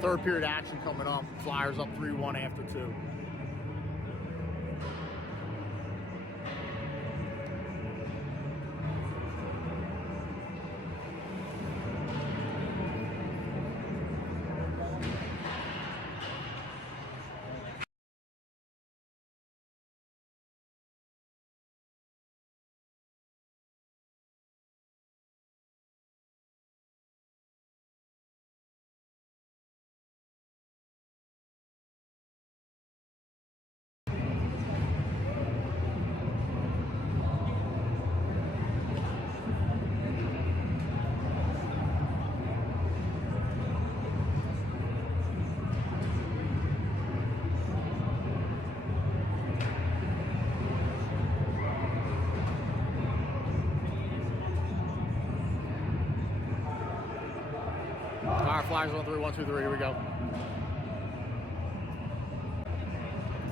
third period action coming up. Flyers up 3-1 after 2. Flyers 1-3, 1-2-3. Here we go.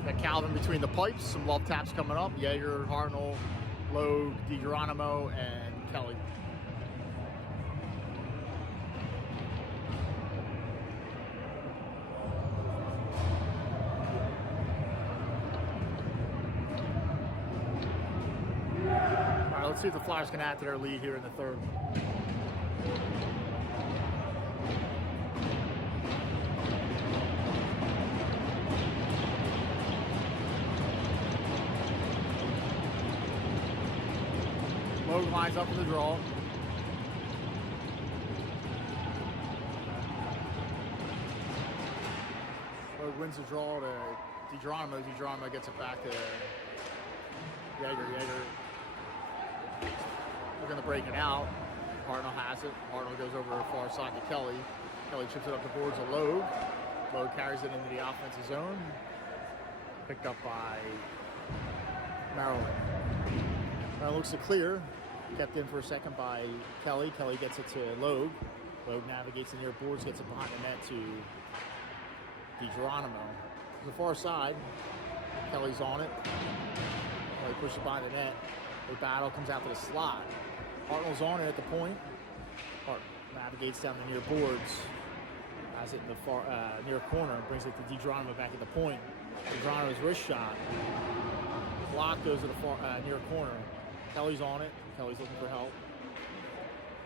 Got Calvin between the pipes. Some love taps coming up. Yeager, Hartnell, Logue, DiGeronimo, and Kelly. All right, let's see if the Flyers can add to their lead here in the third. Logue lines up for the draw. Logue wins the draw to DiGeronimo. DiGeronimo gets it back to Yeager. Yeager looking to break it out. Hartnell has it. Hartnell goes over the far side to Kelly. Kelly chips it up the boards of Logue. Logue carries it into the offensive zone. Picked up by Maryland. Now looks to clear. Kept in for a second by Kelly. Kelly gets it to Logue. Logue navigates the near boards, gets it behind the net to DiGeronimo. To the far side, Kelly's on it. Kelly pushes it behind the net. The battle comes out to the slot. Hartnell's on it at the point. Hart navigates down the near boards. Has it in the far near corner. Brings it to DiGeronimo back at the point. DiGeronimo's wrist shot. Block goes to the far near corner. Kelly's on it. Kelly's looking for help.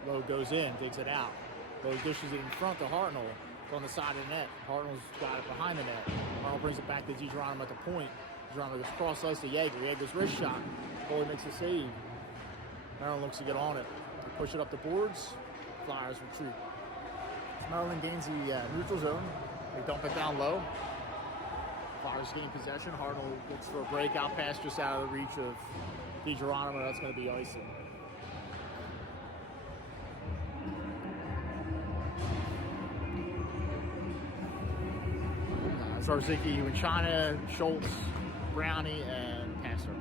Logue goes in, digs it out. Logue dishes it in front to Hartnell. It's on the side of the net. Hartnell's got it behind the net. Hartnell brings it back to DiGeronimo at the point. DiGeronimo goes cross ice to Yeager. Yeager's wrist shot. Goalie makes a save. Maryland looks to get on it. They push it up the boards. Flyers retreat. Maryland gains the neutral zone. They dump it down low. Flyers gain possession. Hartnell looks for a breakout pass just out of the reach of DiGeronimo. That's going to be icing. Zarzicki, Iwanchina, Schultz, Brownie, and Passer.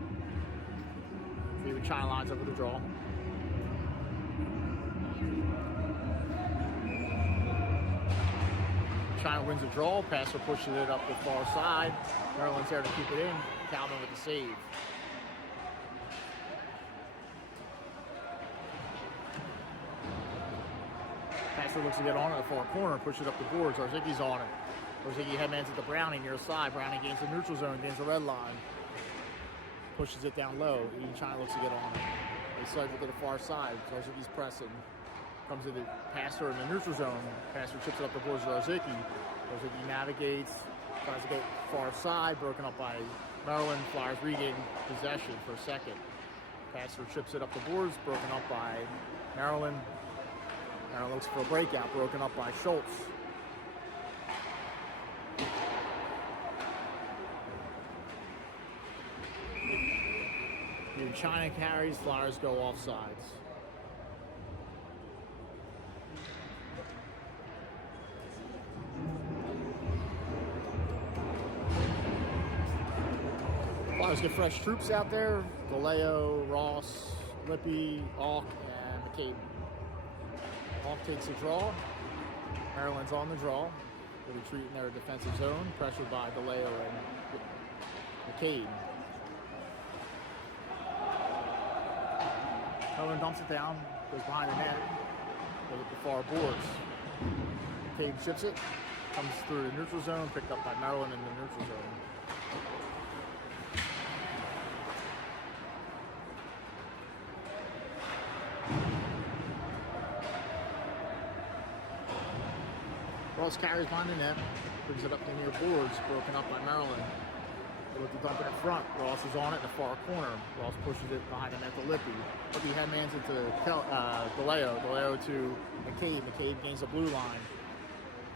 Iwanchina lines up with the draw. China wins the draw. Passer pushes it up the far side. Maryland's there to keep it in. Calvin with the save. Passer looks to get on it at the far corner, push it up the boards. Zarzicki's on it. Zarzicki headmans at the Brownie near the side. Brownie gains the neutral zone, gains the red line. Pushes it down low. China looks to get on it. They cycle to the far side. Zarzicki's pressing. Comes to the Passer in the neutral zone. Passer chips it up the boards of Zarzicki. Zarzicki navigates, tries to go far side, broken up by Maryland. Flyers regain possession for a second. Passer chips it up the boards, broken up by Maryland. Maryland looks for a breakout, broken up by Schultz. China carries, Flyers go offsides. Flyers get fresh troops out there. Galeo, Ross, Lippy, Auk, and McCabe. Auk takes a draw. Maryland's on the draw. They retreat in their defensive zone, pressured by Galeo and McCabe. Maryland dumps it down, goes behind the net, goes at the far boards. McCabe chips it, Comes through the neutral zone, picked up by Maryland in the neutral zone. Ross carries behind the net, brings it up to near boards, broken up by Maryland. They look to dump it in front. Ross is on it in the far corner. Ross pushes it behind the net to Lippy. Lippy headmans into DeLeo. DeLeo to McCabe. McCabe gains the blue line.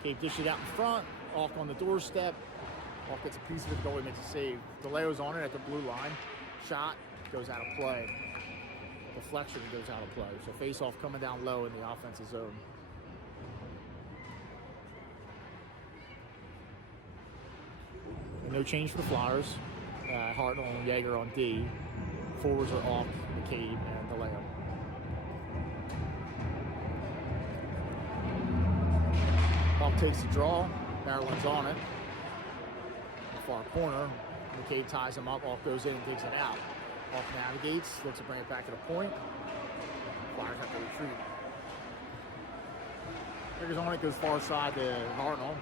McCabe dishes it out in front. Off on the doorstep. Off gets a piece of it. Goalie makes a save. DeLeo's on it at the blue line. Shot goes out of play. Deflection goes out of play. So face-off coming down low in the offensive zone. No change for the Flyers. Hartnell and Yeager on D. Forwards are off McCabe and DeLeo. Off takes the draw. Maryland's on it. In the far corner. McCabe ties him up. Off goes in and takes it out. Off navigates. Looks to bring it back to the point. Flyers have to retreat. Yeager's on it. Goes far side to Hartnell.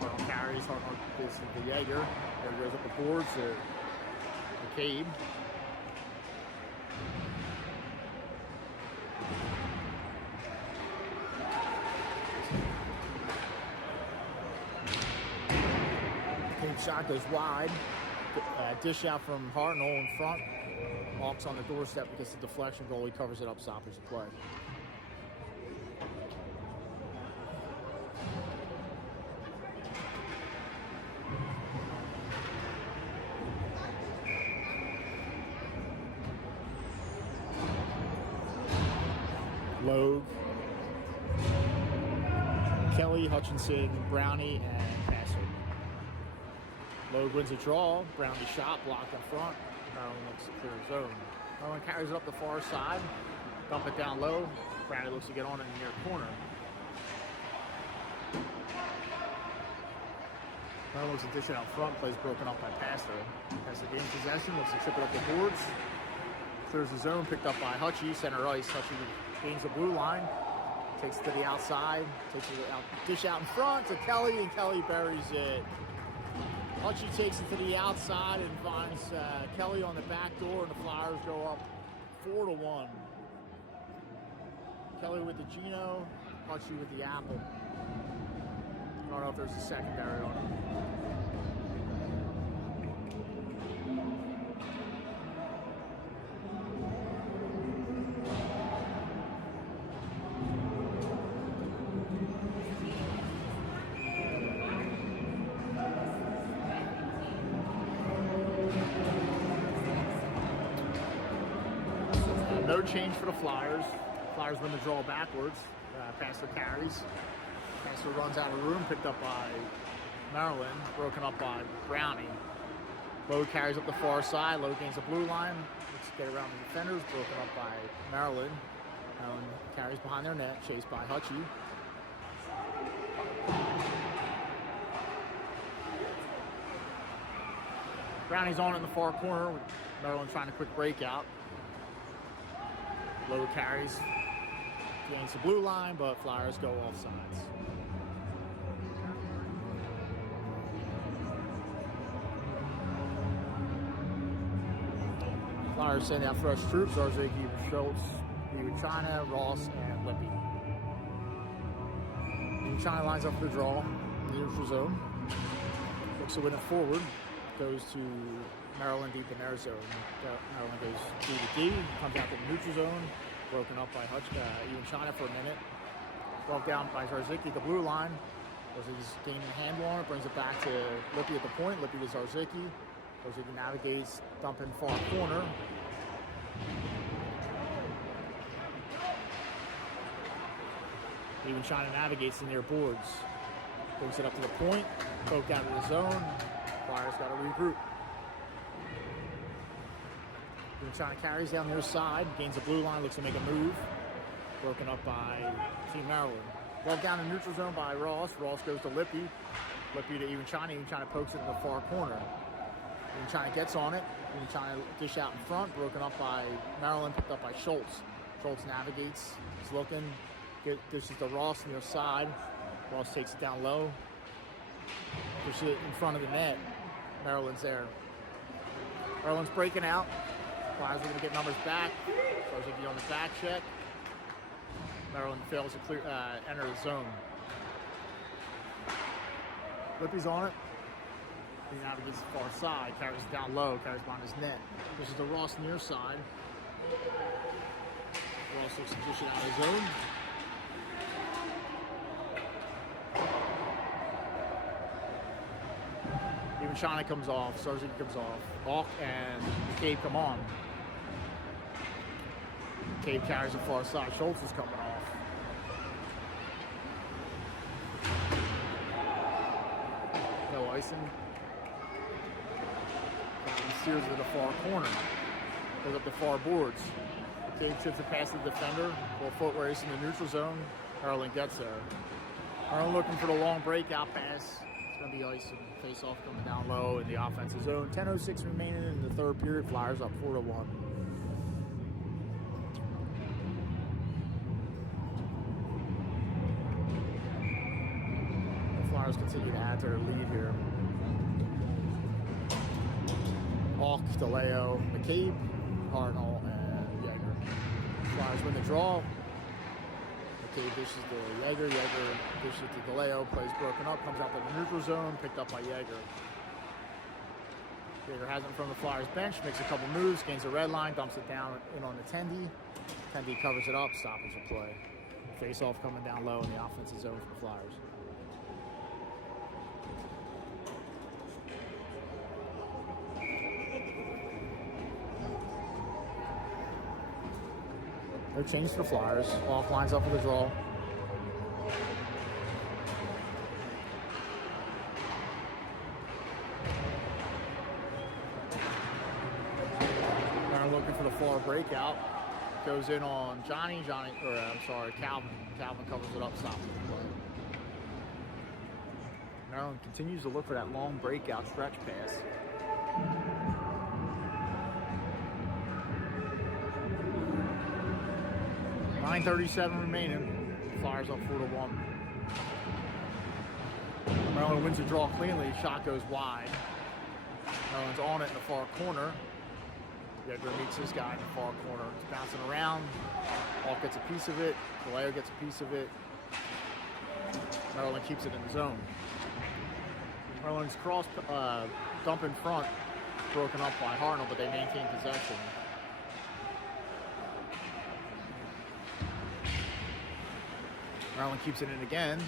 Hartnell carries. Hartnell gives it to Yeager. Yeager goes up the boards to McCabe. McCabe's shot goes wide. Dish out from Hartnell in front. Hawks on the doorstep because the deflection. Goalie covers it up, stoppage the play. Logue, Kelly, Hutchinson, Brownie, and Passer. Logue wins a draw. Brownie shot blocked in front. Maryland looks to clear his zone. Maryland carries it up the far side. Dump it down low. Brownie looks to get on in the near corner. Maryland looks to dish it out front. Plays broken up by Passer. Passer gains possession. Looks to chip it up the boards. Clears the zone. Picked up by Hutchie. Center ice. Hutchie gains the blue line. Takes it to the outside. Takes it out. Dish out in front to Kelly, and Kelly buries it. Hutchie takes it to the outside and finds Kelly on the back door, and the Flyers go up 4-1. Kelly with the Gino, Hutchie with the apple. I don't know if there's a secondary on it. No change for the Flyers. Flyers win the draw backwards. Passer carries. Passer runs out of room, picked up by Maryland, broken up by Brownie. Lowe carries up the far side. Lowe gains the blue line. Looks to get around the defenders, broken up by Maryland. Maryland carries behind their net, chased by Hutchie. Brownie's on in the far corner with Maryland trying to quick breakout. Lowe carries, gains the blue line, but Flyers go off sides. Flyers send out fresh troops. Zarzicki, Schultz, China, Ross, and Lippy. China lines up for the draw in the neutral zone. Looks to win it forward. Goes to Maryland deep in their zone. Maryland goes D to D, comes out to the neutral zone, broken up by even China for a minute. Brought down by Zarzicki, the blue line. Zarzicki's gaining a handle on it, brings it back to Lippy at the point. Lippy to Zarzicki. Zarzicki navigates, dumping far corner. Even China navigates the near boards. Brings it up to the point, poked out of the zone. Flyers got to regroup. China carries down their side, gains the blue line, looks to make a move. Broken up by Team Maryland. Ball down in neutral zone by Ross. Ross goes to Lippy. Lippy to Even China. Even China pokes it in the far corner. Even China gets on it. Even China dish out in front. Broken up by Maryland, picked up by Schultz. Schultz navigates. He's looking. Dishes to Ross near side. Ross takes it down low. push it in front of the net. Maryland's there. Maryland's breaking out. Flyers are going to get numbers back. Sarzycki on the back check. Maryland fails to enter the zone. Lippy's on it. He navigates the far side, carries it down low, carries behind his net. This is the Ross near side. Ross looks to push it out of his zone. Even China comes off, Sarzycki comes off. Hawk and Cave come on. Cave carries the far side. Schultz is coming off. No icing. And steers to the far corner. Goes up the far boards. Cave tips it past the defender. Full foot race in the neutral zone. Maryland gets there. Maryland looking for the long breakout pass. It's going to be icing. Face off coming down low in the offensive zone. 10:06 remaining in the third period. Flyers up 4-1. The Flyers continue to add to their lead here. Hawk, DeLeo, McCabe, Hartnell, and Yeager. Flyers win the draw. McCabe dishes to Yeager. Yeager dishes to DeLeo. Plays broken up. Comes out to the neutral zone. Picked up by Yeager. Yeager has it from the Flyers bench. Makes a couple moves. Gains the red line. Dumps it down in on the Tendy. Tendy covers it up. Stoppage of play. Face off coming down low in the offensive zone for the Flyers. No change for the Flyers. Off lines up for the draw. They're looking for the far breakout. Goes in on Calvin. Calvin covers it up, stops the play. Maryland continues to look for that long breakout stretch pass. .9:37 remaining. Flyers up 4-1. Maryland wins the draw cleanly. Shot goes wide. Maryland's on it in the far corner. Yeager meets this guy in the far corner. It's bouncing around. Hawk gets a piece of it. DeLeo gets a piece of it. Maryland keeps it in the zone. Maryland's cross dump in front, broken up by Hartnell, but they maintain possession. Maryland keeps it in again.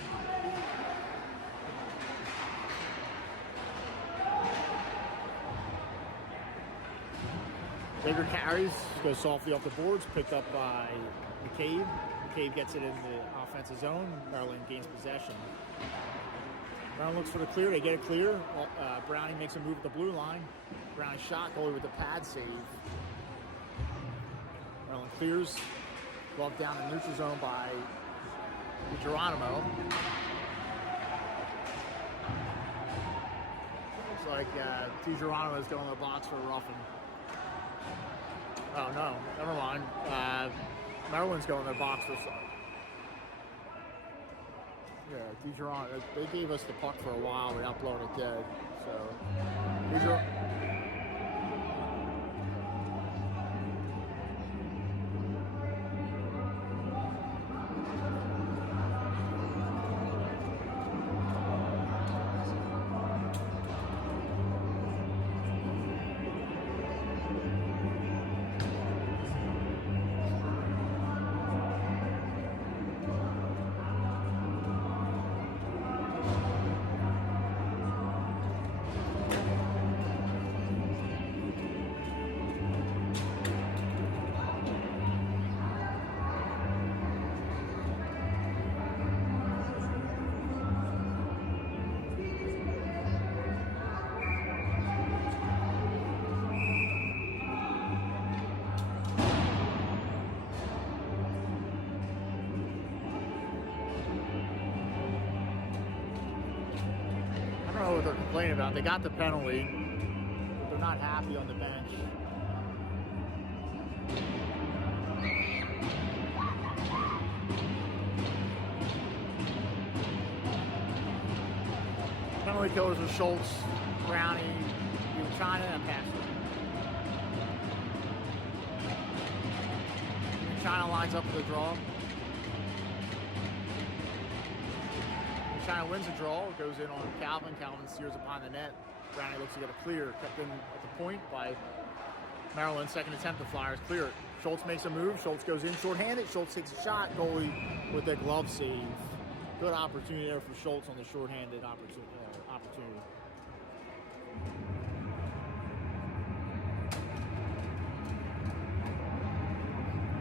Yeager carries, goes softly off the boards, picked up by McCabe. McCabe gets it in the offensive zone. Maryland gains possession. Maryland looks for the clear. They get it clear. Browning makes a move at the blue line. Browning shot, goalie with the pad save. Maryland clears. Glove down in the neutral zone by Geronimo. Looks like Geronimo is going to the box for a roughing. Oh no, never mind. Maryland's going to the box for some. Yeah, Geronimo. They gave us the puck for a while without blowing it dead. So about. They got the penalty. They're not happy on the bench. penalty killers are Schultz, Brownie, even China, and Pastor. China lines up for the draw. China wins the draw, goes in on Calvin. Calvin steers upon the net. Brownie looks to get a clear, kept in at the point by Maryland. Second attempt, the Flyers clear it. Schultz makes a move. Schultz goes in shorthanded. Schultz takes a shot. Goalie with a glove save. Good opportunity there for Schultz on the shorthanded opportunity.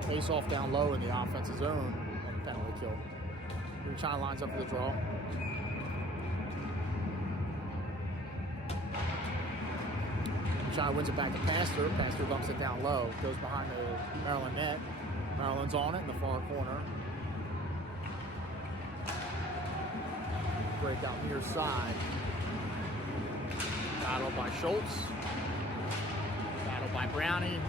Face off down low in the offensive zone on the penalty kill. China lines up for the draw. China wins it back to Pastor. Pastor dumps it down low. Goes behind the Maryland net. Maryland's on it in the far corner. Break out near side. Battle by Schultz. Battle by Brownie.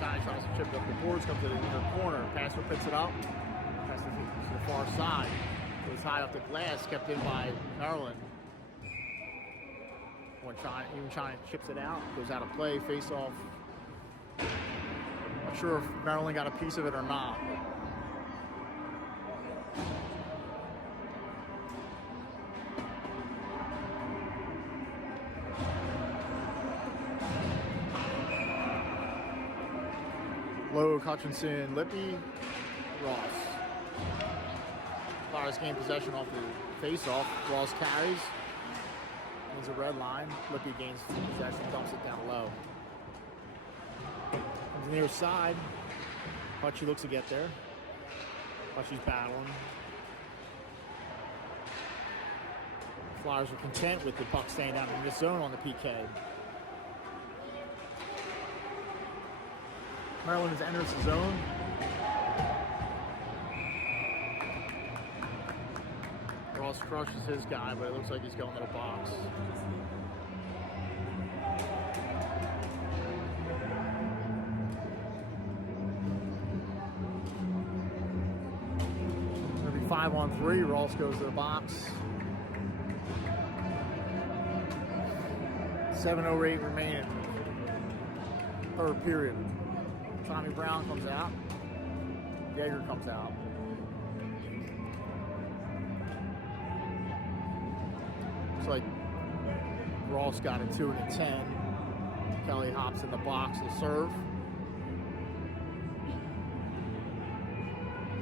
China tries to chip it up the boards, comes to the inner corner. Passer picks it up. Passer to the far side. Goes high up the glass, kept in by Maryland. When China chips it out, goes out of play, face off. Not sure if Maryland got a piece of it or not. Lowe, Hutchinson, Lippy, Ross. Flyers gain possession off the face-off. Ross carries. There's a red line. Lippy gains possession, dumps it down low. Comes near side. Hutchie looks to get there. Hutchie's battling. Flyers are content with the puck staying down in this zone on the PK. Maryland has entered the zone. Ross crushes his guy, but it looks like he's going to the box. Maybe 5-on-3. Ross goes to the box. 7:08 remaining. Third period. Tommy Brown comes out. Yeager comes out. Looks like Ross got it 2-10. Kelly hops in the box to serve.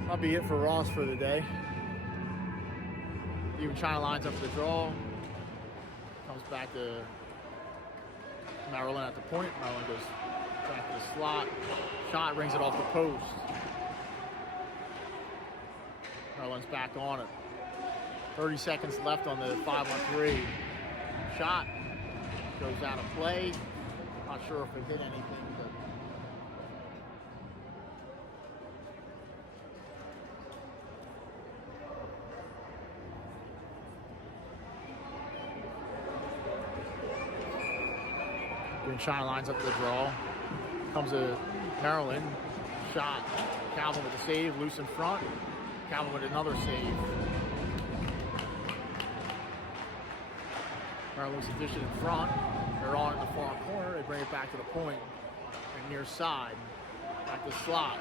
That'll be it for Ross for the day. Even China lines up for the draw. Comes back to Maryland at the point. Maryland goes back to the slot. Shot rings it off the post. Maryland's back on it. 30 seconds left on the 5-on-3. Shot goes out of play. Not sure if it hit anything, but China lines up the draw. Comes to Maryland. Shot. Calvin with a save. Loose in front. Calvin with another save. Maryland's dish it in front. They're on in the far corner. They bring it back to the point. And near side. Back to slot.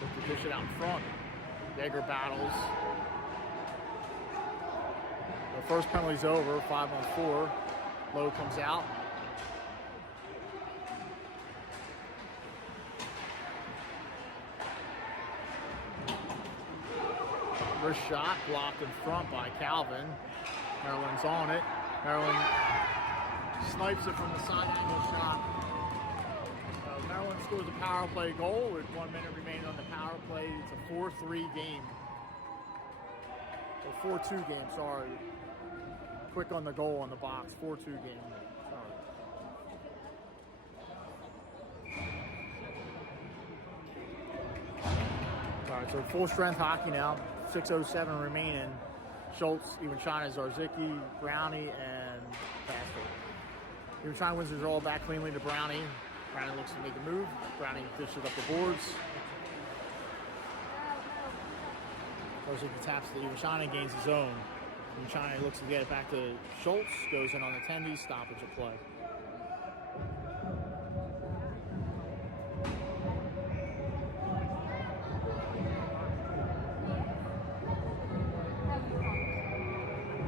Look to dish it out in front. Yeager battles. The first penalty's over. 5-on-4. Lowe comes out. First shot blocked in front by Calvin. Maryland's on it. Maryland snipes it from the side angle shot. Maryland scores a power play goal with 1 minute remaining on the power play. It's a 4-3 game. Or 4-2 game, sorry. Quick on the goal on the box. 4-2 game. Sorry. All right, so full strength hockey now. 6:07 remaining. Schultz, even China, Zarzicki, Brownie, and Pastor. Even China wins the draw back cleanly to Brownie. Brownie looks to make a move. Brownie fishes up the boards. Zarzicki taps to Iwashina, gains his own. Iwashina looks to get it back to Schultz, goes in on the tendy, stoppage of play.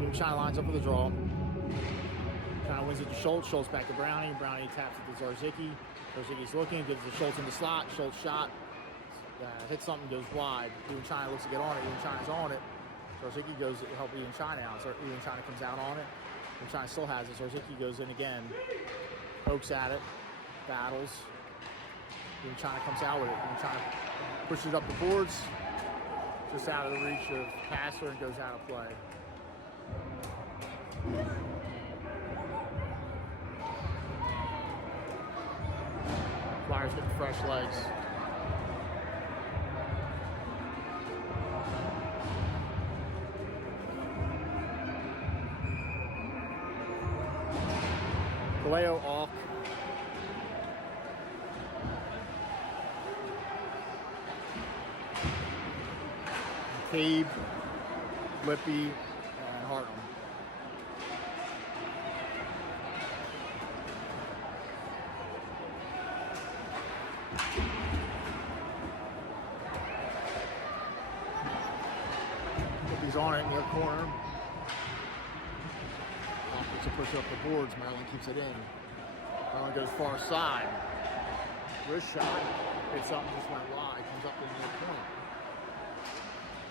Iwashina lines up with a draw. Kind of wins it to Schultz. Schultz back to Brownie. Brownie taps it to Zarzicki. Zarzicki's looking, gives it to Schultz in the slot. Schultz shot. Hits something, goes wide. Iwashina looks to get on it. Iwashina's on it. Zarzicki goes to help Iwashina out. Iwashina comes out on it. Iwashina still has it. Zarzicki goes in again. Pokes at it. Battles. Iwashina comes out with it. Iwashina pushes it up the boards. Just out of the reach of Passer and goes out of play. Flyers getting fresh legs. Galeo off. Cabe, Lippy, and Hartman. Lippy's on it near corner. It's a push up the boards. Maryland keeps it in. Maryland goes far side. Wrist shot. Hits up and just went wide. Comes up to the near point.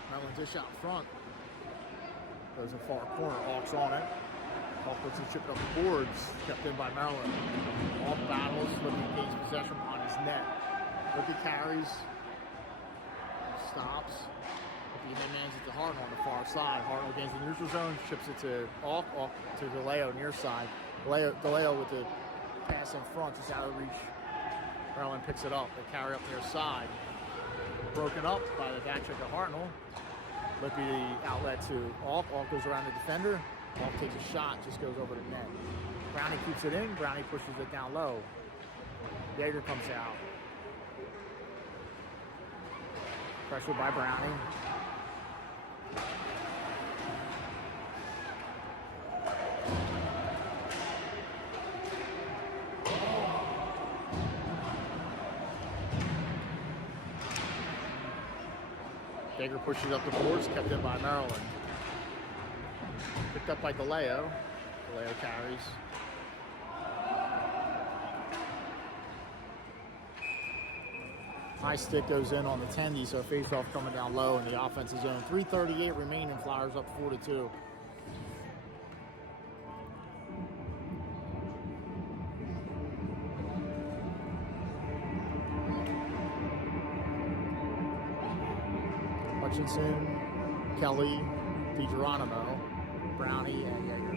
Maryland dish out front. Goes in far corner. Hawks on it. Hawk puts it chipped up the boards. Kept in by Maryland. Hawk battles. Lippy gains possession on his net. Lippy carries. Stops. Lippy then mans it to Hartnell on the far side. Hartnell gains the neutral zone. Chips it to Hawk. Hawk to DeLeo near side. DeLeo with the pass in front. Just out of reach. Maryland picks it up. They carry up near side. Broken up by the back check of Hartnell. Lippy outlet to Hawk. Hawk goes around the defender. Hawk takes a shot, just goes over the net. Brownie keeps it in. Brownie pushes it down low. Jaeger comes out. Pressure by Brownie. Jaeger pushes up the boards, kept in by Maryland. Picked up by DeLeo. DeLeo carries. High stick goes in on the tendy, so face-off coming down low in the offensive zone. 3:38 remaining, Flyers up 4-2. Hutchinson, Kelly, DiGeronimo, Brownie, and Jaeger.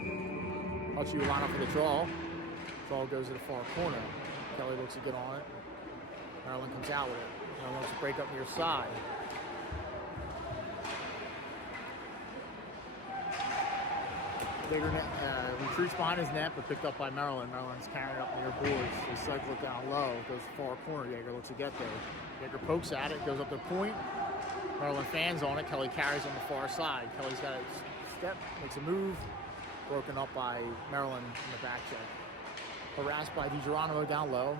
Hutchie will line up for the draw. Draw goes to the far corner. Kelly looks to get on it. Maryland comes out with it. Maryland wants to break up near side. Jaeger retreats behind his net, but picked up by Maryland. Maryland's carrying up near boards. They cycle it down low. Goes to the far corner. Jaeger looks to get there. Jaeger pokes at it. Goes up to point. Maryland fans on it. Kelly carries on the far side. Kelly's got a step, makes a move. Broken up by Maryland in the back check. Harassed by DiGeronimo down low.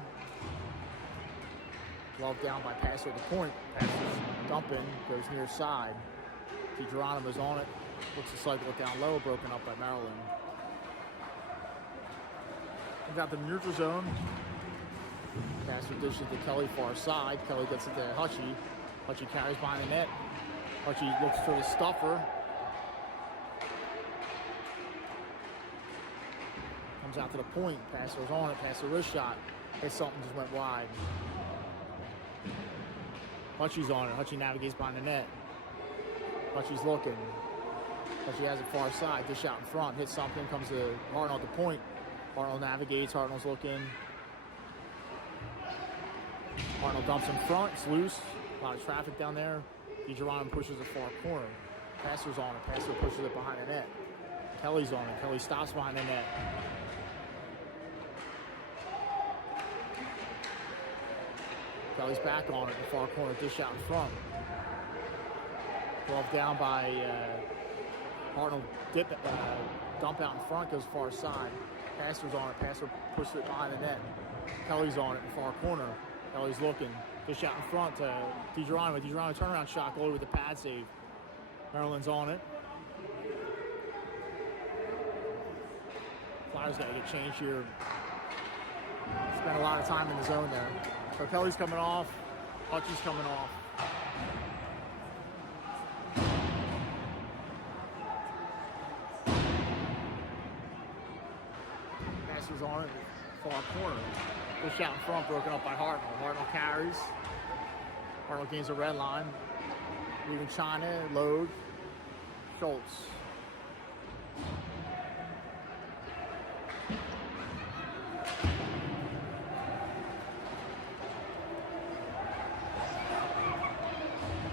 Glove down by Passer at the point. Passer's dumping, goes near side. DiGeronimo's on it. Looks to cycle it down low, broken up by Maryland. We've got the neutral zone. Passer dishes to Kelly far side. Kelly gets it to Hutchie. Hutchie carries behind the net. Hutchie looks for the stuffer. Comes out to the point. Passer's on it. Passer wrist shot. Hits something, just went wide. Hutchie's on it. Hutchie navigates behind the net. Hutchie's looking. Hutchie has it far side. Dish out in front. Hits something. Comes to Hartnell at the point. Hartnell navigates. Hartnell's looking. Hartnell dumps in front. It's loose. A lot of traffic down there. DiGeronimo pushes the far corner. Passer's on it. Passer pushes it behind the net. Kelly's on it. Kelly stops behind the net. Kelly's back on it. The far corner. Dish out in front. 12 down by Arnold. Dump out in front, goes far side. Passer's on it. Passer pushes it behind the net. Kelly's on it in the far corner. Kelly's looking. Dish out in front to DiGeronimo. DiGeronimo turnaround shot, goalie with the pad save. Maryland's on it. Flyers got to get changed here. Spent a lot of time in the zone there. So Kelly's coming off. Hutchie's coming off. Passer's on it, far corner. Push out in front, broken up by Hartnell. Hartnell carries. Hartnell gains a red line. Leaving China, load. Schultz.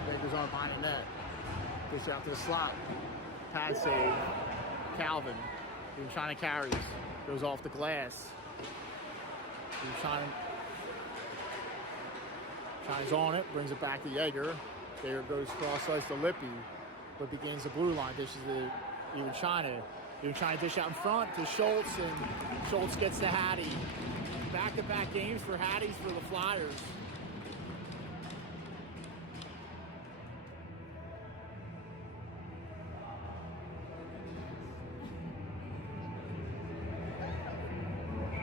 Baker's on behind the net. Push out to the slot. Pad save. Calvin. Leaving China carries. Goes off the glass. China's on it, brings it back to Yeager. Yeager goes cross ice to Lippy. Lippy gains the blue line, dishes to even China. Even China dish out in front to Schultz, and Schultz gets the Hattie. Back-to-back games for Hatties for the Flyers.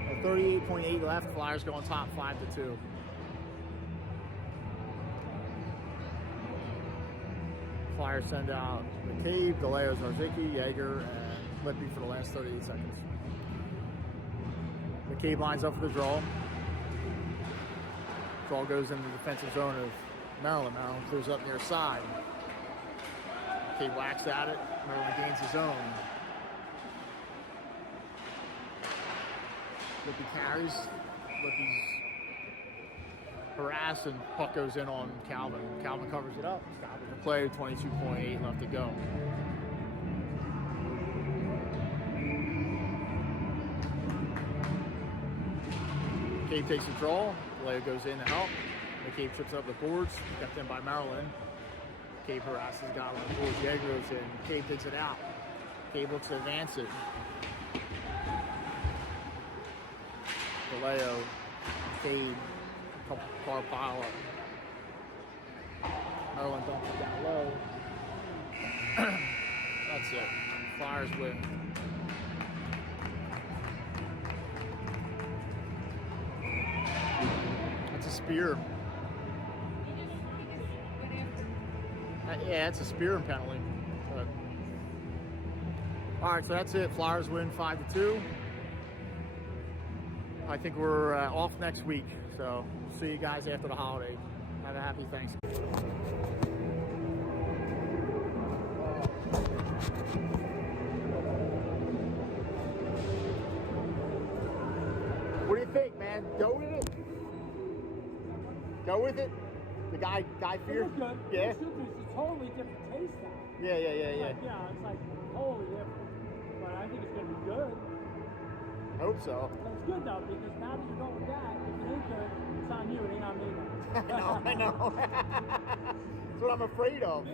At 38.8 left, Flyers go on top 5-2. Flyers send out McCabe, DeLeo, Zarzicki, Yeager, and Lippy for the last 38 seconds. McCabe lines up for the draw. Draw goes into the defensive zone of Maryland. Maryland clears up near side. McCabe whacks at it. Maryland gains his own. Lippy carries. Lippy's harassed, and puck goes in on Calvin. Calvin covers it up. Stoppage of play, 22.8 left to go. McCabe takes a draw. Leo goes in to help. McCabe trips up the boards. Kept in by Maryland. McCabe harasses, got on the boards. Yeager goes in. McCabe takes it out. McCabe looks to advance it. DeLeo, McCabe, car pile up. Maryland dumps it down low. That's it. Flyers win. That's a spear. Yeah, it's a spear penalty. But. All right, so that's it. Flyers win 5-2. I think we're off next week, so see you guys after the holiday. Have a happy Thanksgiving. What do you think, man? Go with it? Go with it? The guy Fear? It was good. Yeah? It's a totally different taste now. Yeah. Yeah, it's like totally different. But I think it's going to be good. I hope so. But it's good though, because now that you're going with that, if it ain't good, it's on you, it ain't on me now. I know. That's what I'm afraid of.